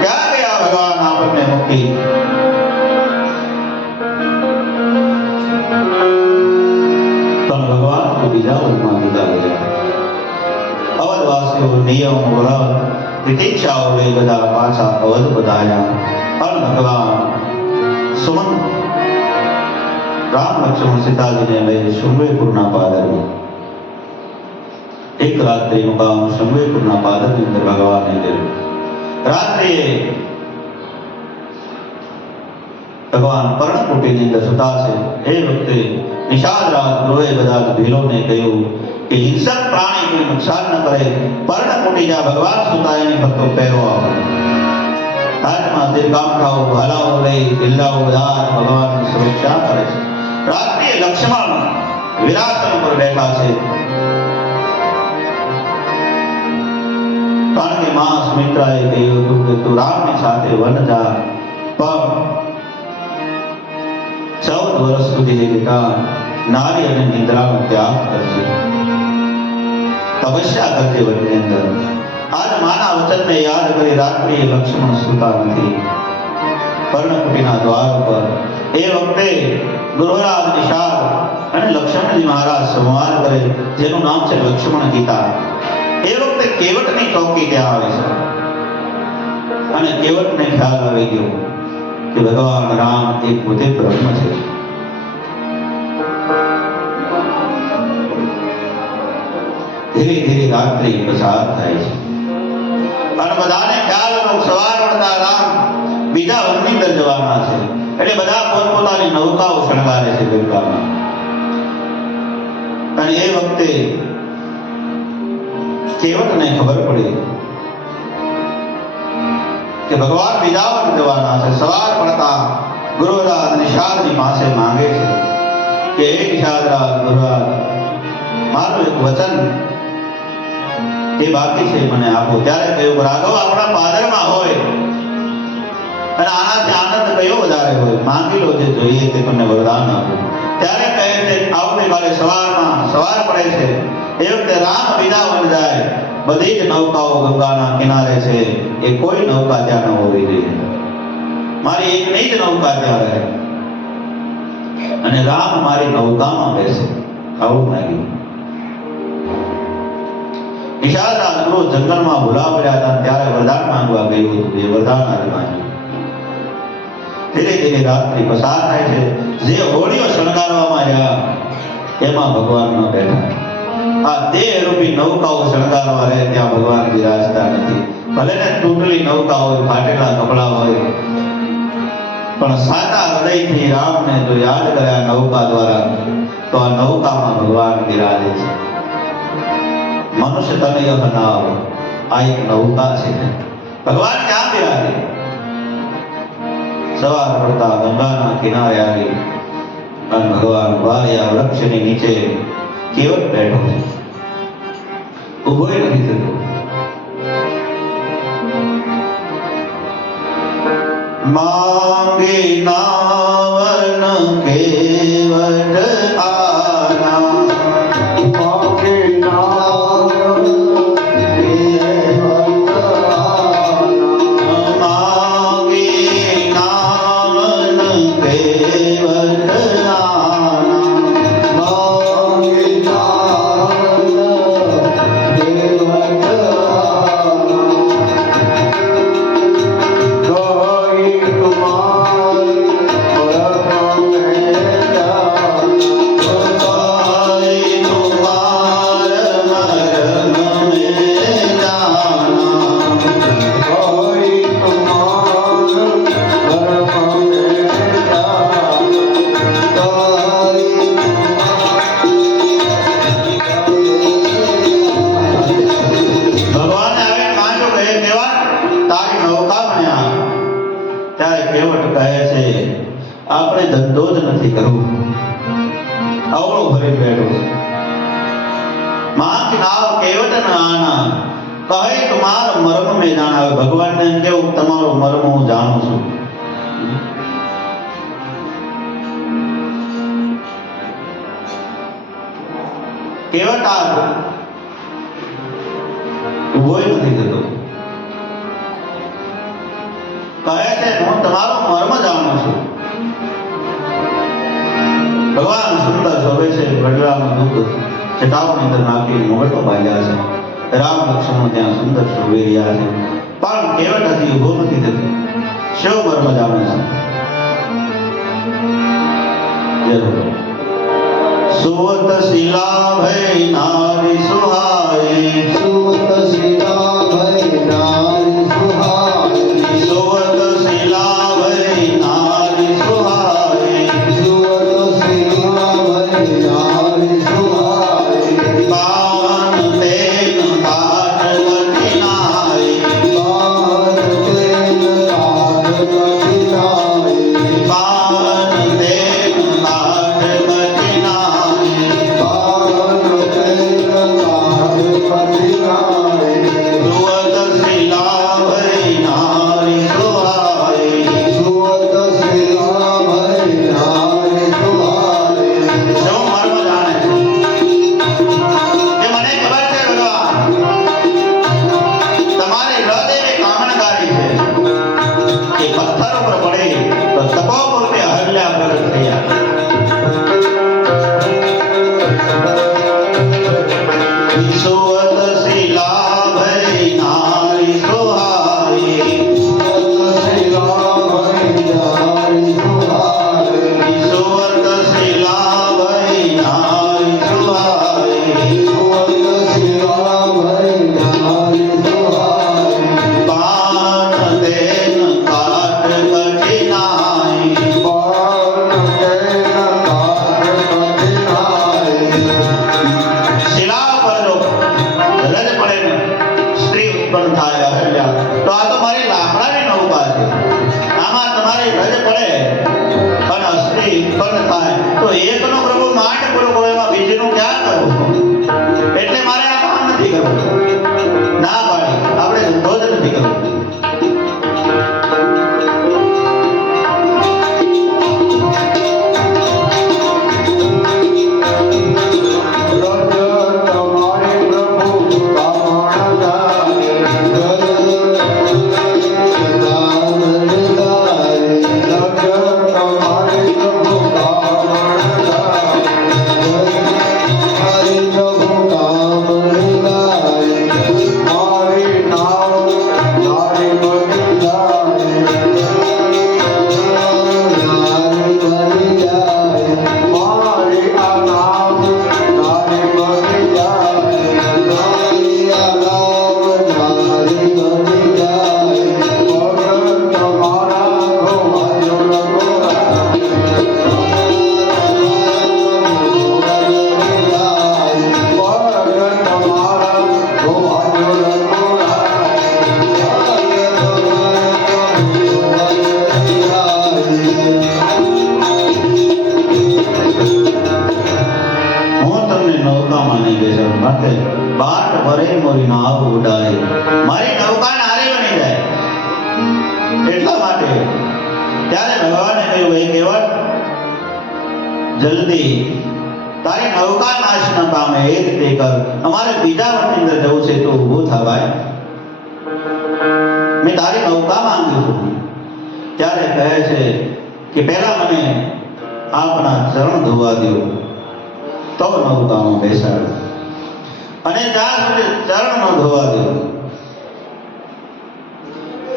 ક્યાં ગયા ભગવાન આપણને મૂકી? પણ ભગવાન તો બીજા વર્ગમાં જતા રહ્યા. અવધવાસીઓ નિયમ વ્રત તિતિક્ષાઓ લઈ બધા પાછા અવધ પધાર્યા. અને ભગવાન સુમંત રામ લક્ષ્મણ સીતાજીને લઈ શૃંગવેરપુરના પાદરમાં એક રાત્રિનું કામ શૃંગવેરપુરના પાદરની અંદર ભગવાને કર્યું. રાત્રે ભગવાન પર્ણકુટીની અંદર સુતા છે. એ વખતે નિષાદ રાજગૃહે બધા ભીલોને કહ્યું કે હિંસક પ્રાણી કોઈ નુકસાન ન કરે, પર્ણકુટી જ્યાં ભગવાન સુતા એની ફક્ત પહેરો આપો. હાથમાં દીર્ઘાંઠાઓ ભાલાઓ લઈ બિલ્લાઓ બધા ભગવાનની સુરક્ષા કરે છે. રાત્રે લક્ષ્મણ વિરાસન ઉપર બેઠા છે. કારણ કે માં સુમિત્રાએ કહ્યું હતું કે તું રામની સાથે વન જા, પણ 14 વર્ષ સુધી બેટા નારી અને નિદ્રાનો ત્યાગ કરજે, તપસ્યા કરજે વનની અંદર. આજ માના વચનને યાદ કરી રાત્રિએ લક્ષ્મણ સુતા નથી પર્ણકુટીના દ્વાર પર. એ વખતે ગૃહરાજ નિષાદ અને લક્ષ્મણજી મહારાજ સંવાદ કરે, જેનું નામ છે લક્ષ્મણ ગીતા. એ વખતે કેવટની ચોકી ત્યાં આવે છે અને કેવટને ખ્યાલ આવી ગયો કે ભગવાન રામ એ પોતે બ્રહ્મ છે. ધીરે ધીરે રાત્રિ પસાર થાય છે અને બધાને ખ્યાલ સવાર પડતા રામ બીજા વનની અંદર જવાના છે. એટલે બધા પોતપોતાની નૌકાઓ શણગારે છે ગંગામાં. અને એ વખતે કેવટને ખબર પડી કે ભગવાન બીજાવન જવાના છે. સવાર પડતા ગૃહરાજ નિષાદની પાસે માંગે છે કે હે નિષાદરાજ ગૃહરાજ, મારું એક વચન એ બાકી છે મને આપો. ત્યારે કહ્યું રાઘવ આપણા પાદરમાં હોય અને આનાથી આનંદ કયો વધારે હોય, માંગી લો જે જોઈએ તે તમને વરદાન આપો. ત્યારે કહે છે આવતીકાલે સવાર પડે છે એ વખતે રામ વિદાવન જાય, બધી જ નૌકાઓ ગંગાના કિનારે છે, એ કોઈ નૌકા ત્યાં ન હોવી જોઈએ, મારી એકની જ નૌકા ત્યાં રહે અને રામ મારી નૌકામાં બેસે. આવું લાગ્યું. નિશાળના ગુરુ જંગલમાં ભૂલા પડ્યા હતા ત્યારે વરદાન માંગવા ગયું હતું, એ વરદાન આજે માંગ્યું. ધીરે ધીરે રાત્રિ પસાર થાય છે. જે હોળીઓ શણગારવામાં રહ્યા એમાં ભગવાન ન બેઠા. આ દેહ રૂપી નૌકાઓ શણગારવા રહે ત્યાં ભગવાન બિરાજતા નથી. ભલે ને તૂટેલી નૌકા હોય, ફાટેલા કપડા હોય, પણ સાચા હૃદયથી રામને જો યાદ કર્યા નૌકા દ્વારા તો આ નૌકામાં ભગવાન બિરાજે છે. મનુષ્ય તનય નાવ, આ એક નૌકા છે. ભગવાન ક્યાં બિરાજે? સવાર પડતા ગંગાના કિનારે આવી અને ભગવાન વાલિયા વૃક્ષની નીચે કેવટ બેઠો છે, ઉભોય નથી થતો. માંગે નાવન કેવટ આના, માંગે નાવન કેવટ આના, માંગે નાવન કેવટ આના, માંગે નાવન કેવટ આપણે ધંધો જ નથી કરવો, અવળો ભરી બેઠો છે. માંગ નાવ કેવટ ન આના, કહે તમારો મર્મ મેં જાણા. ભગવાનને એમ કેવું તમારો મર્મ હું જાણું છું. કેવટ આ ઉભોય નથી થતો. કહે છે હું તમારો મર્મ જાણું છું. ભગવાન સુંદર શોભે છે, વડલામાં દૂધ ચટાવની અંદર નાખી મોગટો બાંધ્યા છે. રામ લક્ષ્મણ ત્યાં સુંદર શોભી રહ્યા છે, પણ કેવટ હજી ઉભો નથી થતો. શિવ મર્મ જાણે છે. સુવત શિલા ભય નારી સુહાય, સુવત શિલા ભય નારી સુહાય, સુવત શિલા ભય નારી સુહાય, સુવત શિલા ભય નારી સુહાય, પાવન તેન કાઠ કઠિનાય, પાવન તેન કાઠ કઠિનાય, પાવન તેન કાઠ કઠિનાય, પાવન તેન કાઠ કઠિનાય, સુવત શિલા ભય નારી સુહાય. સુવત શિલા ભય નારી સુહાય. શું મર્મ જાણે છે? એ મને ખબર છે ભગવાન, તમારી હૃદય એવી કામણકારી છે કે પથ્થર ઉપર પડે તો તપોપૂર્વે હલ્યા પર થયા. સુવત શિલા ભય નારી સુહાય, સુવત શિલા ભય નારી સુહાય, સુવત શિલા ભય નારી સુહાય, સુવત શિલા ભય નારી સુહાય, પાન તેન કાઠ કઠિનાય, પાવન તેન કાઠ કઠિનાય. શિલા પર જો રજ પડે ને સ્ત્રી ઉત્પન્ન થાય અહલ્યા, તો આ તો મારી લાકડાની નૌકા છે. આમાં તમારી રજ પડે અને સ્ત્રી ઉત્પન્ન થાય તો એકનો પ્રભુ માંડ પૂરો કરો, એમાં બીજનું ક્યાં કરવું? એટલે મારે આ કામ નથી કરવું. માટે બાટ ભરે મોરી નાવ ઉડાય, મારી નૌકા નારી બની જાય. એટલા માટે ત્યારે ભગવાને કહ્યું, એ કેવળ જલ્દી તારી નૌકા નાશ ન પામે એ રીતે કર. અમારે બીજા વનની અંદર જવું છે તો ઊભું થવાય. મેં તારી નૌકા માંગી છું. ત્યારે કહે છે કે પહેલા મને આપના ચરણ ધોવા દો, તો નૌકામાં બેસાડ. અને જ્યાં સુધી ચરણ ન ધોવા દો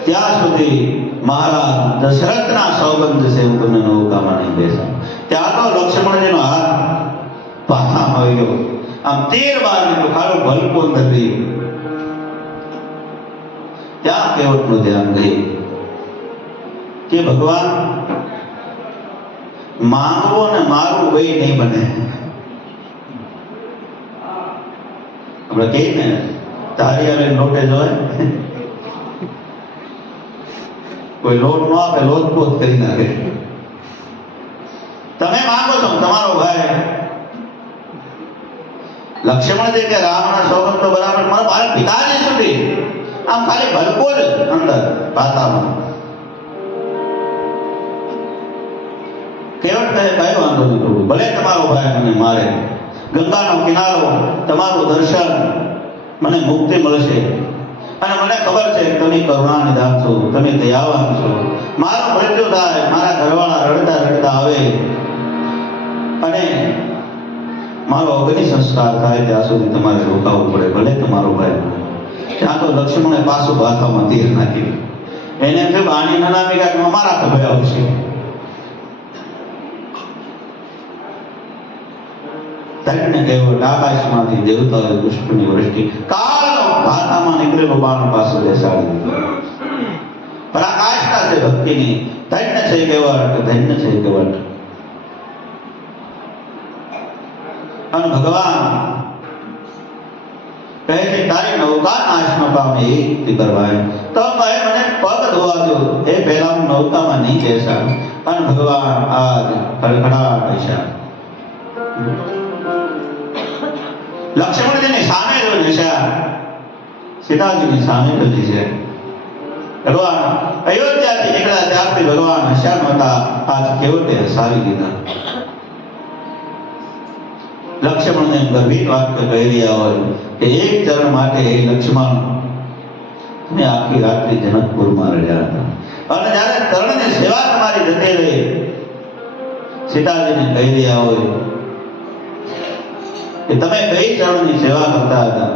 ત્યાં સુધી મહારાજ દશરથના સોગંદ છે હું તમને નૌકામાં નહીં બેસાડ. ત્યાં તો લક્ષ્મણજીનો હાથ પાછામાં આવી ગયો. આમ 13 વાર નીકળ્યો, ખાલો ભલકો ધરી. ત્યાં કેવટનું ધ્યાન ગયું કે ભગવાન માંગવો ને મારવું બે નહીં બને. આપણે કહીએ ને તારી આવે લોટે જોય, કોઈ લોટ ન આપે લોટપોત કરી નાખે. તમે માંગો છો તમારો ભાઈ લક્ષ્મણજી કે રામના સોગંદ તો બરાબર, મારા પિતાજી સુધી આમ ખાલી ભલકો જ અંદર પાતામાં. કેવટ કહે કઈ વાંધો નહીં પ્રભુ, ભલે તમારો ભાઈ મને મારે, ગંગાનો કિનારો, તમારું દર્શન, મને મુક્તિ મળશે. અને મને ખબર છે કે તમે કરુણા નિધાન છો, તમે દયાવાન છો. મારો મૃત્યુ થાય, મારા ઘરવાળા રડતા રડતા આવે અને મારો અગ્નિ સંસ્કાર થાય ત્યાં સુધી તમારે રોકાવું પડે, ભલે તમારો ભાઈ. ત્યાં તો લક્ષ્મણે પાછું બાથામાં તીર નાખ્યું. એને એમ થયું આની નાનામી કાંઈક અમારા ખબર આવશે. તને કેવળ આકાશમાંથી દેવતાઓએ પુષ્પની વૃષ્ટિ, કાળનો ભાતામાં નીકળેલો બાણ પાસે બેસાડી દીધો. પરાકાષ્ઠા છે ભક્તિની. ધન્ય છે કેવળ, ધન્ય છે કેવળ. અને ભગવાન કહે છે તારી નૌકા નાશ ન પામે એ રીતે કરવાય. તો કહે મને પગ ધોવા દો, એ પહેલા હું નૌકામાં નહીં બેસાડ. અને ભગવાન આજ ખડખડાટ બેસાડ. લક્ષ્મણજીની સામે જો દિશા સીતાજીની સામે બધી છે. ભગવાન અયોધ્યાથી નીકળ્યા ત્યારથી ભગવાન હસ્યા નહોતા, આજ કેવટે હસાવી દીધા. લક્ષ્મણને ગર્ભિત વાક્ય કહી રહ્યા હોય કે એક ચરણ માટે હે લક્ષ્મણ મેં આખી રાત્રિ જનકપુરમાં રહ્યા હતા. અને જ્યારે ચરણની સેવા તમારી જતી રહી, સીતાજીને કહી રહ્યા હોય કે તમે કઈ ચરણની સેવા કરતા હતા.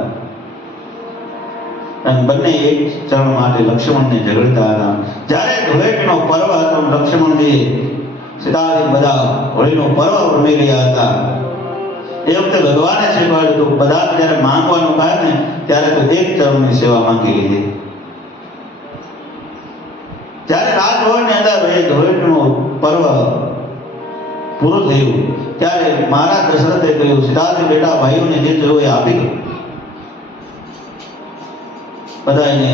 અને બંને એક ચરણ માટે લક્ષ્મણને ઝઘડતા હતા. જ્યારે ધૂળેટીનો પર્વ હતો, લક્ષ્મણજી સીતાજી બધા હોળીનો પર્વ રમી રહ્યા હતા. એ વખતે ભગવાને શીખવાડ્યું હતું બધા જ્યારે માંગવાનું કહે ને ત્યારે તો એક ચરણની સેવા માંગી લીધી. જ્યારે રાજભવનની અંદર એ ધૂળેટીનું પર્વ પૂરું થયું ત્યારે મહારાજ દશરથે કહ્યું સીતાજી બેટા ભાઈઓને જે જોયું એ આપી દો. બધા એને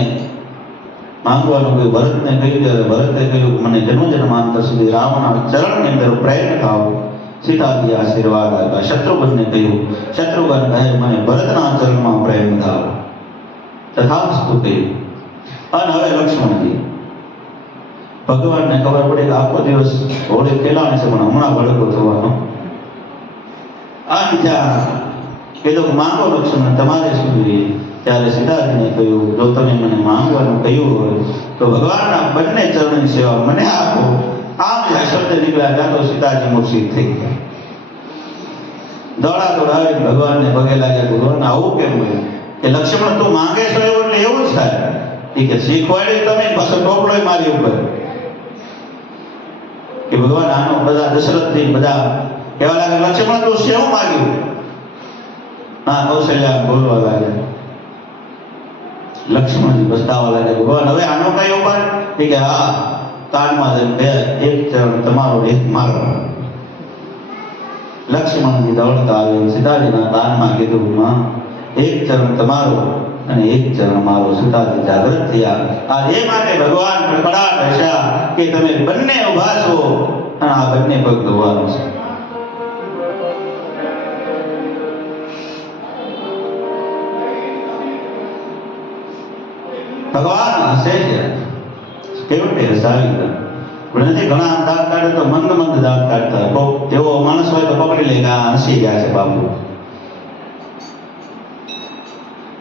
માંગવાનું કહ્યું. ભરતને કહ્યું ત્યારે ભરતે કહ્યું મને જન્મ જન્માંતર સુધી રામના ચરણની અંદર પ્રેમ થાવ. સીતાજી આશીર્વાદ આપ્યા. શત્રુઘ્નને કહ્યું, શત્રુઘ્ન કહે મને ભરતના ચરણમાં પ્રેમ થાવ. તથાસ્તુ કહ્યું. અને હવે લક્ષ્મણજી ભગવાનને ખબર પડી કે આખો દિવસ હોળી ખેલાણી છે પણ હમણાં ભડકો થવાનો. આમ ત્યાં કીધું માંગો લક્ષ્મણ તમારે શું જોઈએ. ત્યારે સીતાજીને કહ્યું જો તમે મને માંગવાનું કહ્યું હોય તો ભગવાનના બંને ચરણની સેવા મને આપો. આમ જે શબ્દ નીકળ્યા ત્યાં તો સીતાજી મૂર્છિત થઈ ગયા. દોડા દોડાવી ભગવાનને પગે લાગ્યા. ભગવાન આવું કેમ હોય કે લક્ષ્મણ તું માંગે છો એવું એટલે એવું જ થાય. એ કે શીખવાડ્યું તમે પાછો ટોપલો મારી ઉપર કે ભગવાન આનો બધા દશરથથી બધા કહેવા લાગે લક્ષ્મણ તું શું માંગ્યું. હા કૌશલ્યા બોલવા લાગ્યા. લક્ષ્મણજી પસ્તાવા લાગ્યા ભગવાન હવે આનો કઈ ઉપાય. એ કે હા તાનમાં જઈને એક ચરણ તમારો એક મારો. લક્ષ્મણજી દોડતા આવ્યો સીતાજીના તાનમાં કીધું માં એક ચરણ તમારો અને એક ચરણ મારો. સીતાજી જાગૃત થયા. આ એ માટે ભગવાન કડકડાટ હસ્યા કે તમે બંને ઉભા છો અને આ બંને પગ ધોવાનો છે. હસે છે કેવટે હસાવી ગયા પણ નથી ઘણા આમ દાંત કાઢે તો મંદ મંદ દાંત કાઢતા કોક એવો માણસ હોય તો પકડી લે કે આ હસી ગયા છે બાપુ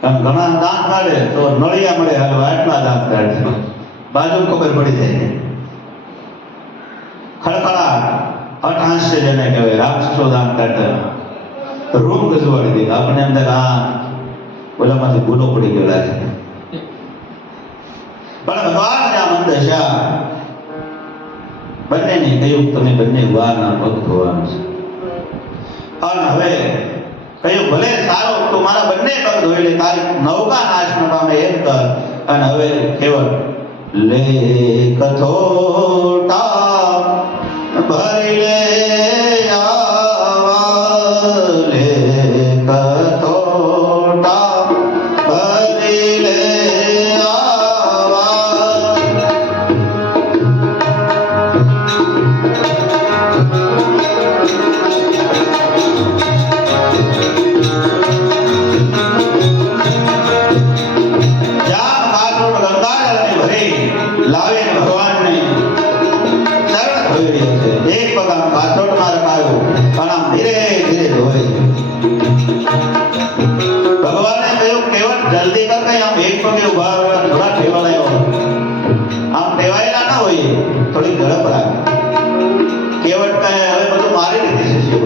કારણ ઘણા દાંત કાઢે તો નળિયા મળે હવે આટલા દાંત કાઢે બાજુ ખબર પડી જાય ખડખડાટ અટહાસ્ય જેને કહેવાય રાક્ષસો દાંત કાઢતા રૂમ ગજવાડી દે આપણે અંદર આ ઓલામાંથી ભૂલો પડી ગયેલા છે પણ ભગવાન જ્યાં મંદ દશા બંનેને કહ્યું તમે બંને વારના ભક્ત હોવાનું છે અને હવે કહ્યું ભલે સારો તું મારા બંને ભક્ત હોય એટલે તારી નૌકા નાશ ન પામે એમ કર અને હવે કેવળ લે કથોટા ભરી લે આવા લે કથોટા ભરી લે ભગવાને કહ્યું કેવળ જલ્દી કર કઈ આમ એક પગે ઉભા રહેવા થોડા ઠેવાડાયો આમ ટેવાયેલા ના હોય થોડી ઝડપ રાખ કેવળ કહે હવે બધું મારી રીતે છે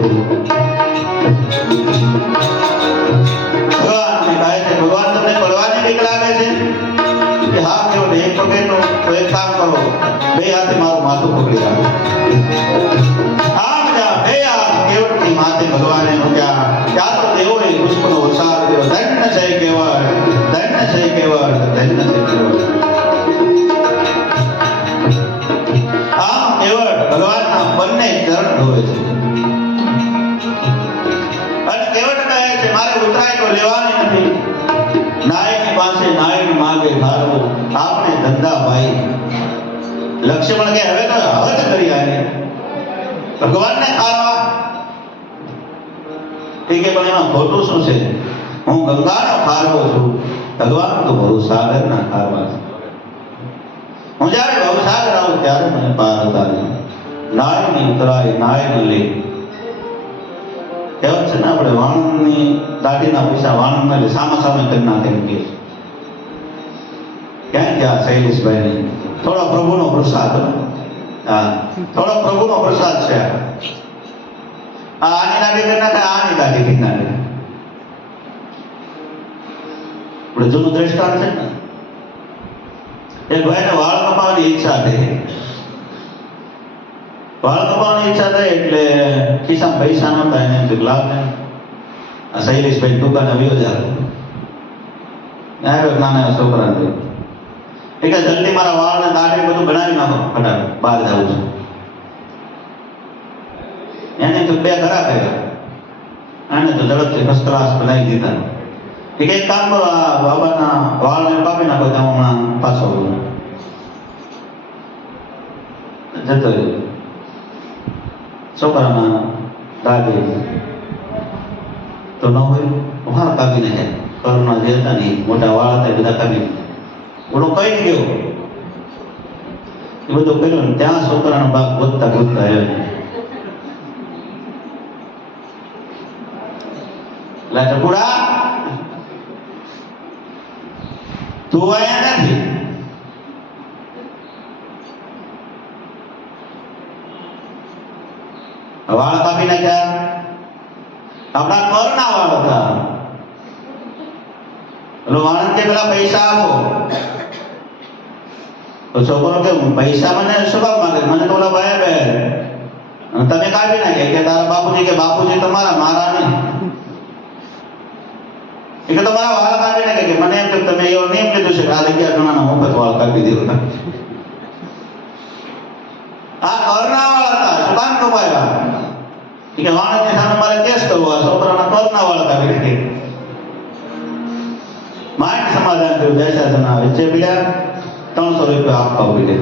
ભગવાન કહે છે ભગવાન તમને પડવાની બીક લાગે છે કે હા કેવળ એક પગે તો એક કામ કરો બે હાથે મારું માથું પકડી રાખો આમ જા બે હાથ કેવળની માથે ભગવાને મૂક્યા ત્યાં તો દેવોએ પુષ્પનો વરસાદ કર્યો ધન્ય છે કેવળ ધન્ય છે કેવળ ધન્ય છે કેવળ આમ કેવળ ભગવાનના બંને ચરણ ધોવે છે અને કેવળ કહે છે મારે ઉતરાય તો લેવાની નથી નાયકની પાસે નાયક માગે ખારવો આપણે ધંધા ભાઈ લક્ષ્મણ કે હવે તો હદ કરી આને ભગવાનને ખારવા કે પણ એમાં ખોટું શું છે હું ગંગાનો ખારવો છું ભગવાન તો ભવસાગરના ખારવા છે હું જ્યારે ભવસાગર આવું ત્યારે મને પાર ઉતારે નાયની ઉતરાય નાય ન લે કહેવત છે ને આપણે વાણની દાઢીના પૈસા વાણમાં એટલે સામા સામે કરી નાખે એમ કે ક્યાં ગયા શૈલેષભાઈ ને થોડો પ્રભુનો પ્રસાદ હા થોડો પ્રભુનો પ્રસાદ છે આની દાઢી કરી નાખે આની દાઢી કરી નાખે આપણે જૂનું દ્રષ્ટાંત છે ને એક ભાઈને વાળ કપાવવાની ઈચ્છા થઈ વાળ કપાવવાની ઈચ્છા થઈ એટલે ખિસ્સામાં પૈસા નહોતા એને એમ લાવ ને આ શૈલેષભાઈ દુકાને આવ્યો જાય આવ્યો નાના છોકરાને એ કે જલ્દી મારા વાળ ને દાઢી બધું બનાવી નાખો ફટાફટ બહાર જવું છે એને તો બે ઘરા કર્યા આને તો ઝડપથી વસ્ત્રાસ બનાવી દીધા એક કામ કરો આ બાબાના વાળને કાપી નાખો ત્યાં હમણાં પાછો જતો રહ્યો છોકરાના દાદી તો ન હોય વાળ કાપીને જાય કરુણા જે હતા ને મોટા વાળ હતા બધા કાપી ઓલો કઈ ગયો એ બધું કર્યું ને ત્યાં છોકરાનો બાપ ગોતતા ગોતતા આવ્યો ટપુડા તું આયા નથી વાળ કાપી નાખ્યા આપણા કરના વાળ હતા એટલે વાળંદ કે પેલા પૈસા આપો તો છોકરો કે પૈસા મને શું કામ માંગે મને તો ઓલા ભાઈ બે તમે કાઢી નાખ્યા કે તારા બાપુજી કે બાપુજી તમારા મારા નહીં એ કે તમારા વાળ કાપી નાખે કે મને એમ કે તમે એવો નિયમ લીધું છે કે આ જગ્યા ઘણા મફત વાળ કાપી દીધું આ કરના વાળ હતા શું કામ કપાયા કે વાણંદની સામે મારે કેસ કરવો આ છોકરાના કરના વાળ કાપી નાખે માંડ સમાધાન થયું બેસા જણા વચ્ચે પીડ્યા 300 રૂપિયા આપવા પડે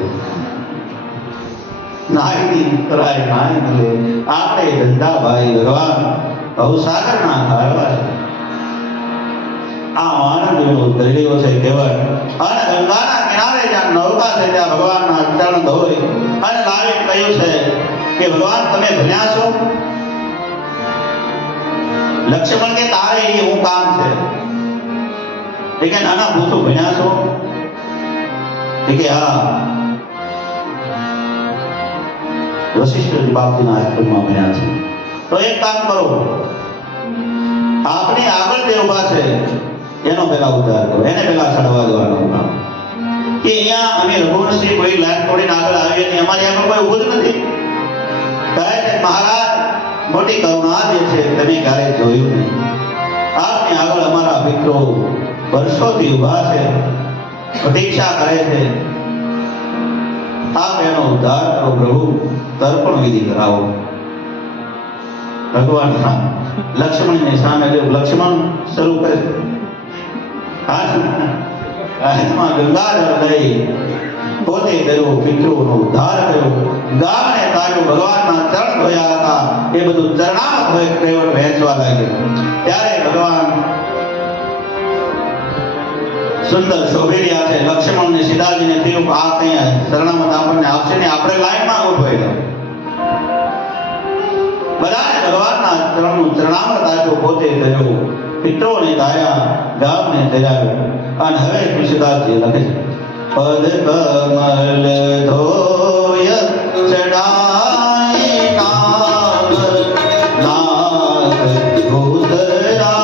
નાયની કરાય નાય મળે આપણે ધંધા ભાઈ ભગવાન ભવસાગરના ખારવા છે આ આનંદ વિનોદ કરી રહ્યો છે કેવળ. અને ગંગાના કિનારે જ્યાં નૌકા છે ત્યાં ભગવાનના ચરણ ધોઈ અને લાવી કહ્યું છે કે ભગવાન તમે ભણ્યા છો? લક્ષ્મણ કે તારે એ હું કામ છે? એ કે નાના પૂછું ભણ્યા છો? એ કે હા, વશિષ્ઠ બાપજીના આશ્રમમાં ભણ્યા છે. તો એક કામ કરો, આપણી આગળ જે ઉભા છે એનો પેલા ઉદ્ધાર કરો, એને પેલા ચડવા દેવાનું કામ. કે અહીંયા અમે રઘુવંશી કોઈ લાઈન તોડીને આગળ આવીએ નહીં, અમારી આગળ કોઈ ઊભું જ નથી. કહે છે મહારાજ મોટી કરુણા જે છે તમે ક્યારે જોયું નહીં. આપની આગળ અમારા મિત્રો વર્ષોથી ઉભા છે, પ્રતીક્ષા કરે છે. આપ એનો ઉદ્ધાર કરો પ્રભુ, તર્પણ વિધિ કરાવો. ભગવાન લક્ષ્મણની સામે લક્ષ્મણ શરૂ કરે, હાથમાં ગંગાજળ લઈ પોતે કર્યો, પિતૃઓનો ઉદ્ધાર કર્યો, ગામને તાર્યું, ભગવાનના ચરણ ધોયા હતા. એ બધું ચરણામત હોય કેવળ વહેંચવા લાગ્યું. ત્યારે ભગવાન સુંદર શોભી રહ્યા છે. લક્ષ્મણને સીતાજીને થયું આ કઈ શરણામત આપણને આપશે ને, આપણે લાઈનમાં ઉભો રહ્યા. બધાને ભગવાનના ચરણનું ચરણામત આપ્યું, પોતે કર્યો, પિતૃઓને તાર્યા, ગામને તર્યા. અને હવે તુલસીદાસજી લખે છે પદ કમલ ધોય ચડાઈ નાગ નાગ ભૂતરાઈ જો.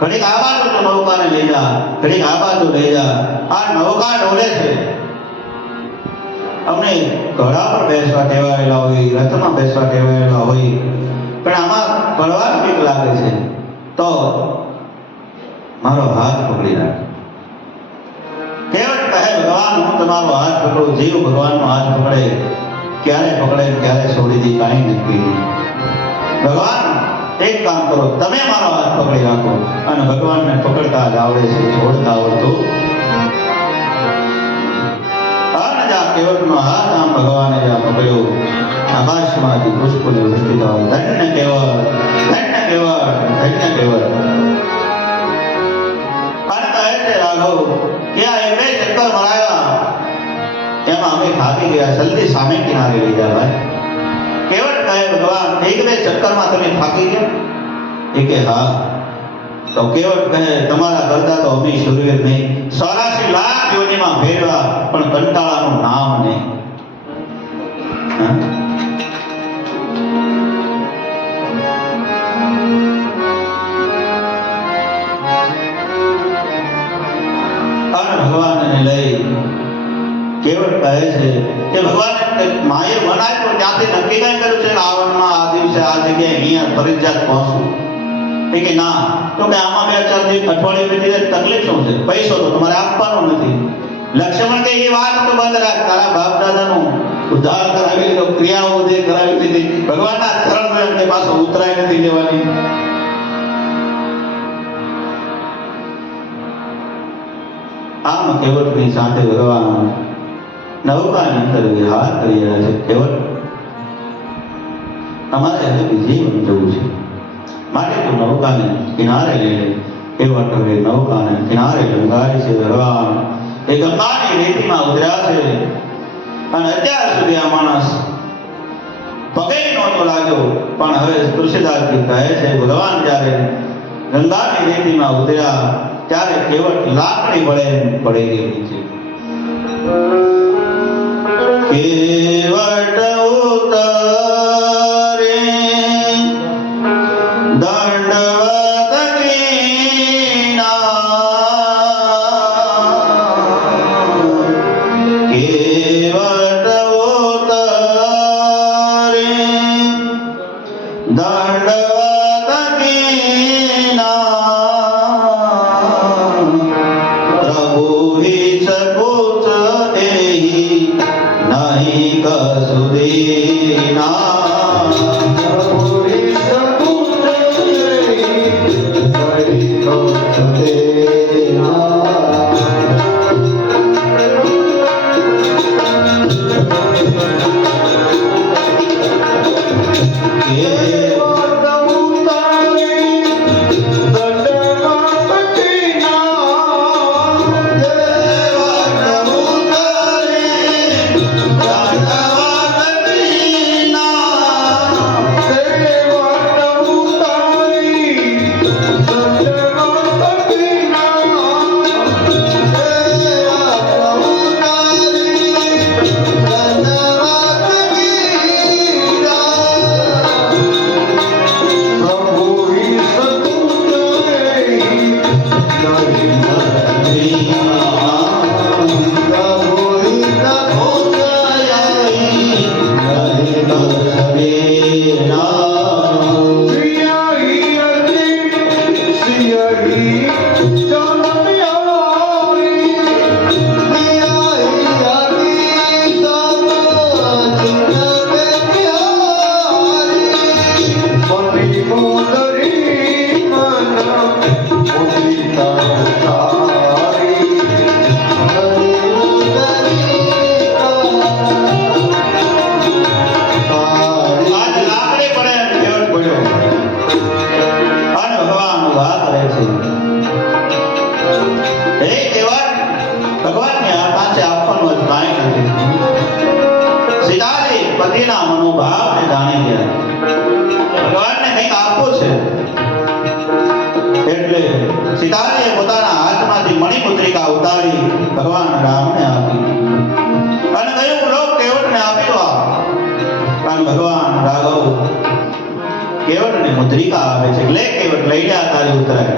ઘડીક આ બાજુ તો નૌકાને લઈ જા, ઘડીક આ બાજુ લઈ જા. આ નૌકા ડોલે છે. અમને ઘોડા પર બેસવા ટેવાયેલા હોય, રથમાં બેસવા ટેવાયેલા હોય, પણ આમાં પડવા બીક લાગે છે. તો મારો હાથ પકડી રાખ. કેવળ કહે ભગવાન હું તમારો હાથ પકડું. જીવ ભગવાનનો હાથ પકડે, ક્યારે પકડે ક્યારે છોડી દે કાંઈ નક્કી નહીં. ભગવાન એક કામ કરો, તમે મારો હાથ પકડી રાખો. અને ભગવાનને પકડતા જ આવડે છે, છોડતા આવડતું. અને જ્યાં કેવળનો હાથ આમ ભગવાને જ્યાં પકડ્યો, આકાશમાંથી પુષ્પોની વૃષ્ટિ થવા. ધન્ય કેવળ, ધન્ય કેવળ, ધન્ય કેવળ. અને કહે છે રાઘવ કે આ બે ચક્કર મરાયા, એમાં અમે થાકી ગયા, જલ્દી સામે કિનારે લઈ જા ભાઈ. કેવળ કહે ભગવાન એક બે ચક્કરમાં તમે થાકી ગયા? એ કે હા. તો કેવળ કહે તમારા કરતા તો અમે શૂરવીર નહીં, 84 લાખ યોનિમાં ફેરવા પણ કંટાળાનું નામ નહીં. કેવટ કહે છે કે ભગવાને માએ મન આપ્યો ત્યાંથી નક્કી કઈ કર્યું છે કે આ વનમાં આ દિવસે આ જગ્યાએ અહીંયા ફરજિયાત પહોંચવું? કે ના, તો કે આમાં 2-4 દિવસ અઠવાડિયું વીતી જાય તકલીફ શું છે? પૈસો તો તમારે આપવાનો નથી. લક્ષ્મણ કે એ વાત તો બંધ રાખ, તારા બાપ દાદાનું ઉદ્ધાર કરાવી લીધો, ક્રિયાઓ જે કરાવી લીધી, ભગવાનના ચરણ કે પાછો ઉતરાય નથી જવાની. આમ કેવટની સાથે ભગવાન નૌકાની અંદર વિહાર કરી રહ્યા છે. કેવટ, તમારે હવે બીજી વન જવું છે, માટે તું નૌકાને કિનારે લઈ લે. કેવટ હવે નૌકાને કિનારે લંગારી છે. ભગવાન એ ગંગાની રેતીમાં ઉતર્યા છે અને અત્યાર સુધી આ માણસ પગે નહોતો લાગ્યો, પણ હવે તુલસીદાસજી કહે છે ભગવાન જ્યારે ગંગાની રેતીમાં ઉતર્યા ત્યારે કેવટ લાકડી વડે પડી ગઈ છે. કેવટ ઉતરે દંડવત કિનારે, કેવટ ઉતરે દંડવત કિનારે, પ્રભુ હિચ પૂછ એહી નહીં કસુદીના. પતિના મનોભાવને જાણી ગયા, ભગવાનને કંઈક આપવું છે. એટલે સીતાજીએ પોતાના હાથમાંથી મણિપુત્રિકા ઉતારી ભગવાન રામને આપી અને કહ્યું લો કેવટને આપી દો. અને ભગવાન રાઘવ કેવટને મુદ્રિકા આપે છે. લે કેવટ, લઈ લે તારી ઉતરાય.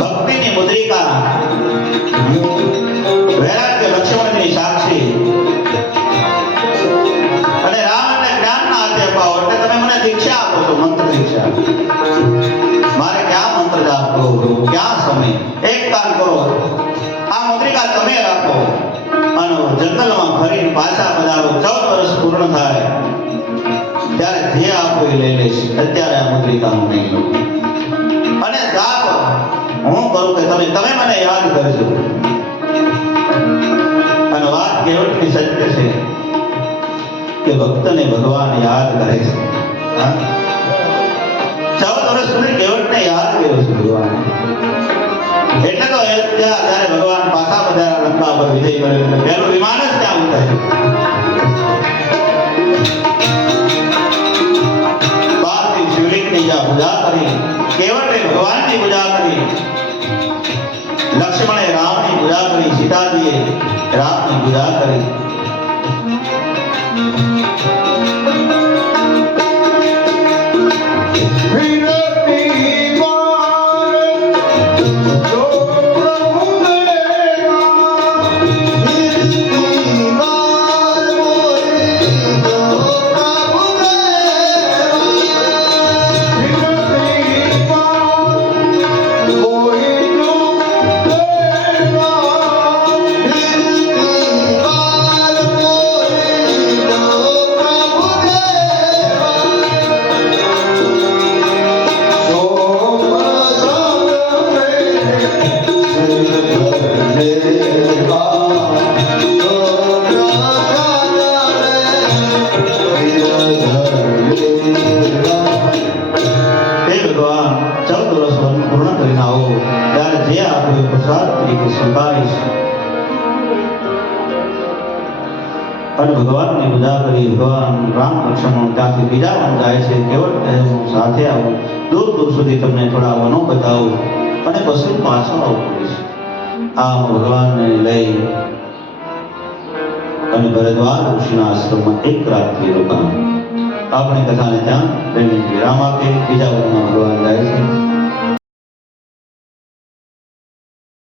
ભક્તિની મુદ્રિકા વૈરાગ્ય લક્ષ્મણની સાક્ષી અને રામને જ્ઞાનના હાથે અપાવો. એટલે તમે મને દીક્ષા આપો છો, મંત્ર દીક્ષા. મારે ક્યાં મંત્ર જાપ કરવો, ક્યાં સમય? એક કામ કરો, આ મુદ્રિકા તમે રાખો અને જંગલમાં ફરીને પાછા પધારો, 14 વર્ષ પૂર્ણ થાય ત્યારે જે આપો એ લઈ લઈશ, અત્યારે આ મુદ્રિકા હું નહીં લઉં. અને જાપ હું કરું કે તમે મને યાદ કરજો. અને વાત કેવટની સત્ય છે કે ભક્તને ભગવાન યાદ કરે છે. 14 વર્ષ સુધી કેવટને યાદ કર્યો છે ભગવાન. એટલે તો ત્યારે ભગવાન પાછા પધાર્યા લંકા પર વિજય કર્યો, એટલે પહેલું વિમાન જ ત્યાં ઉતર્યું. બાપની શિવલિંગની જ્યાં પૂજા કરી, કેવટે ભગવાનની પૂજા કરી, લક્ષ્મણે રામની પૂજા કરી, સીતાજીએ રામની પૂજા કરી. અને ભગવાનની પૂજા કરી. ભગવાન રામ લક્ષ્મણ ત્યાંથી બીજા વન જાય છે. કેવટ કહે હું સાથે આવું, દૂર દૂર સુધી તમને થોડા વનો બતાવું અને પછી પાછો આવું કરીશ. આમ ભગવાનને લઈ અને ભરદ્વાજ ઋષિના આશ્રમમાં એક રાત્રિ રોકાણ. આપણી કથાને ત્યાં વિરામ આપે. બીજા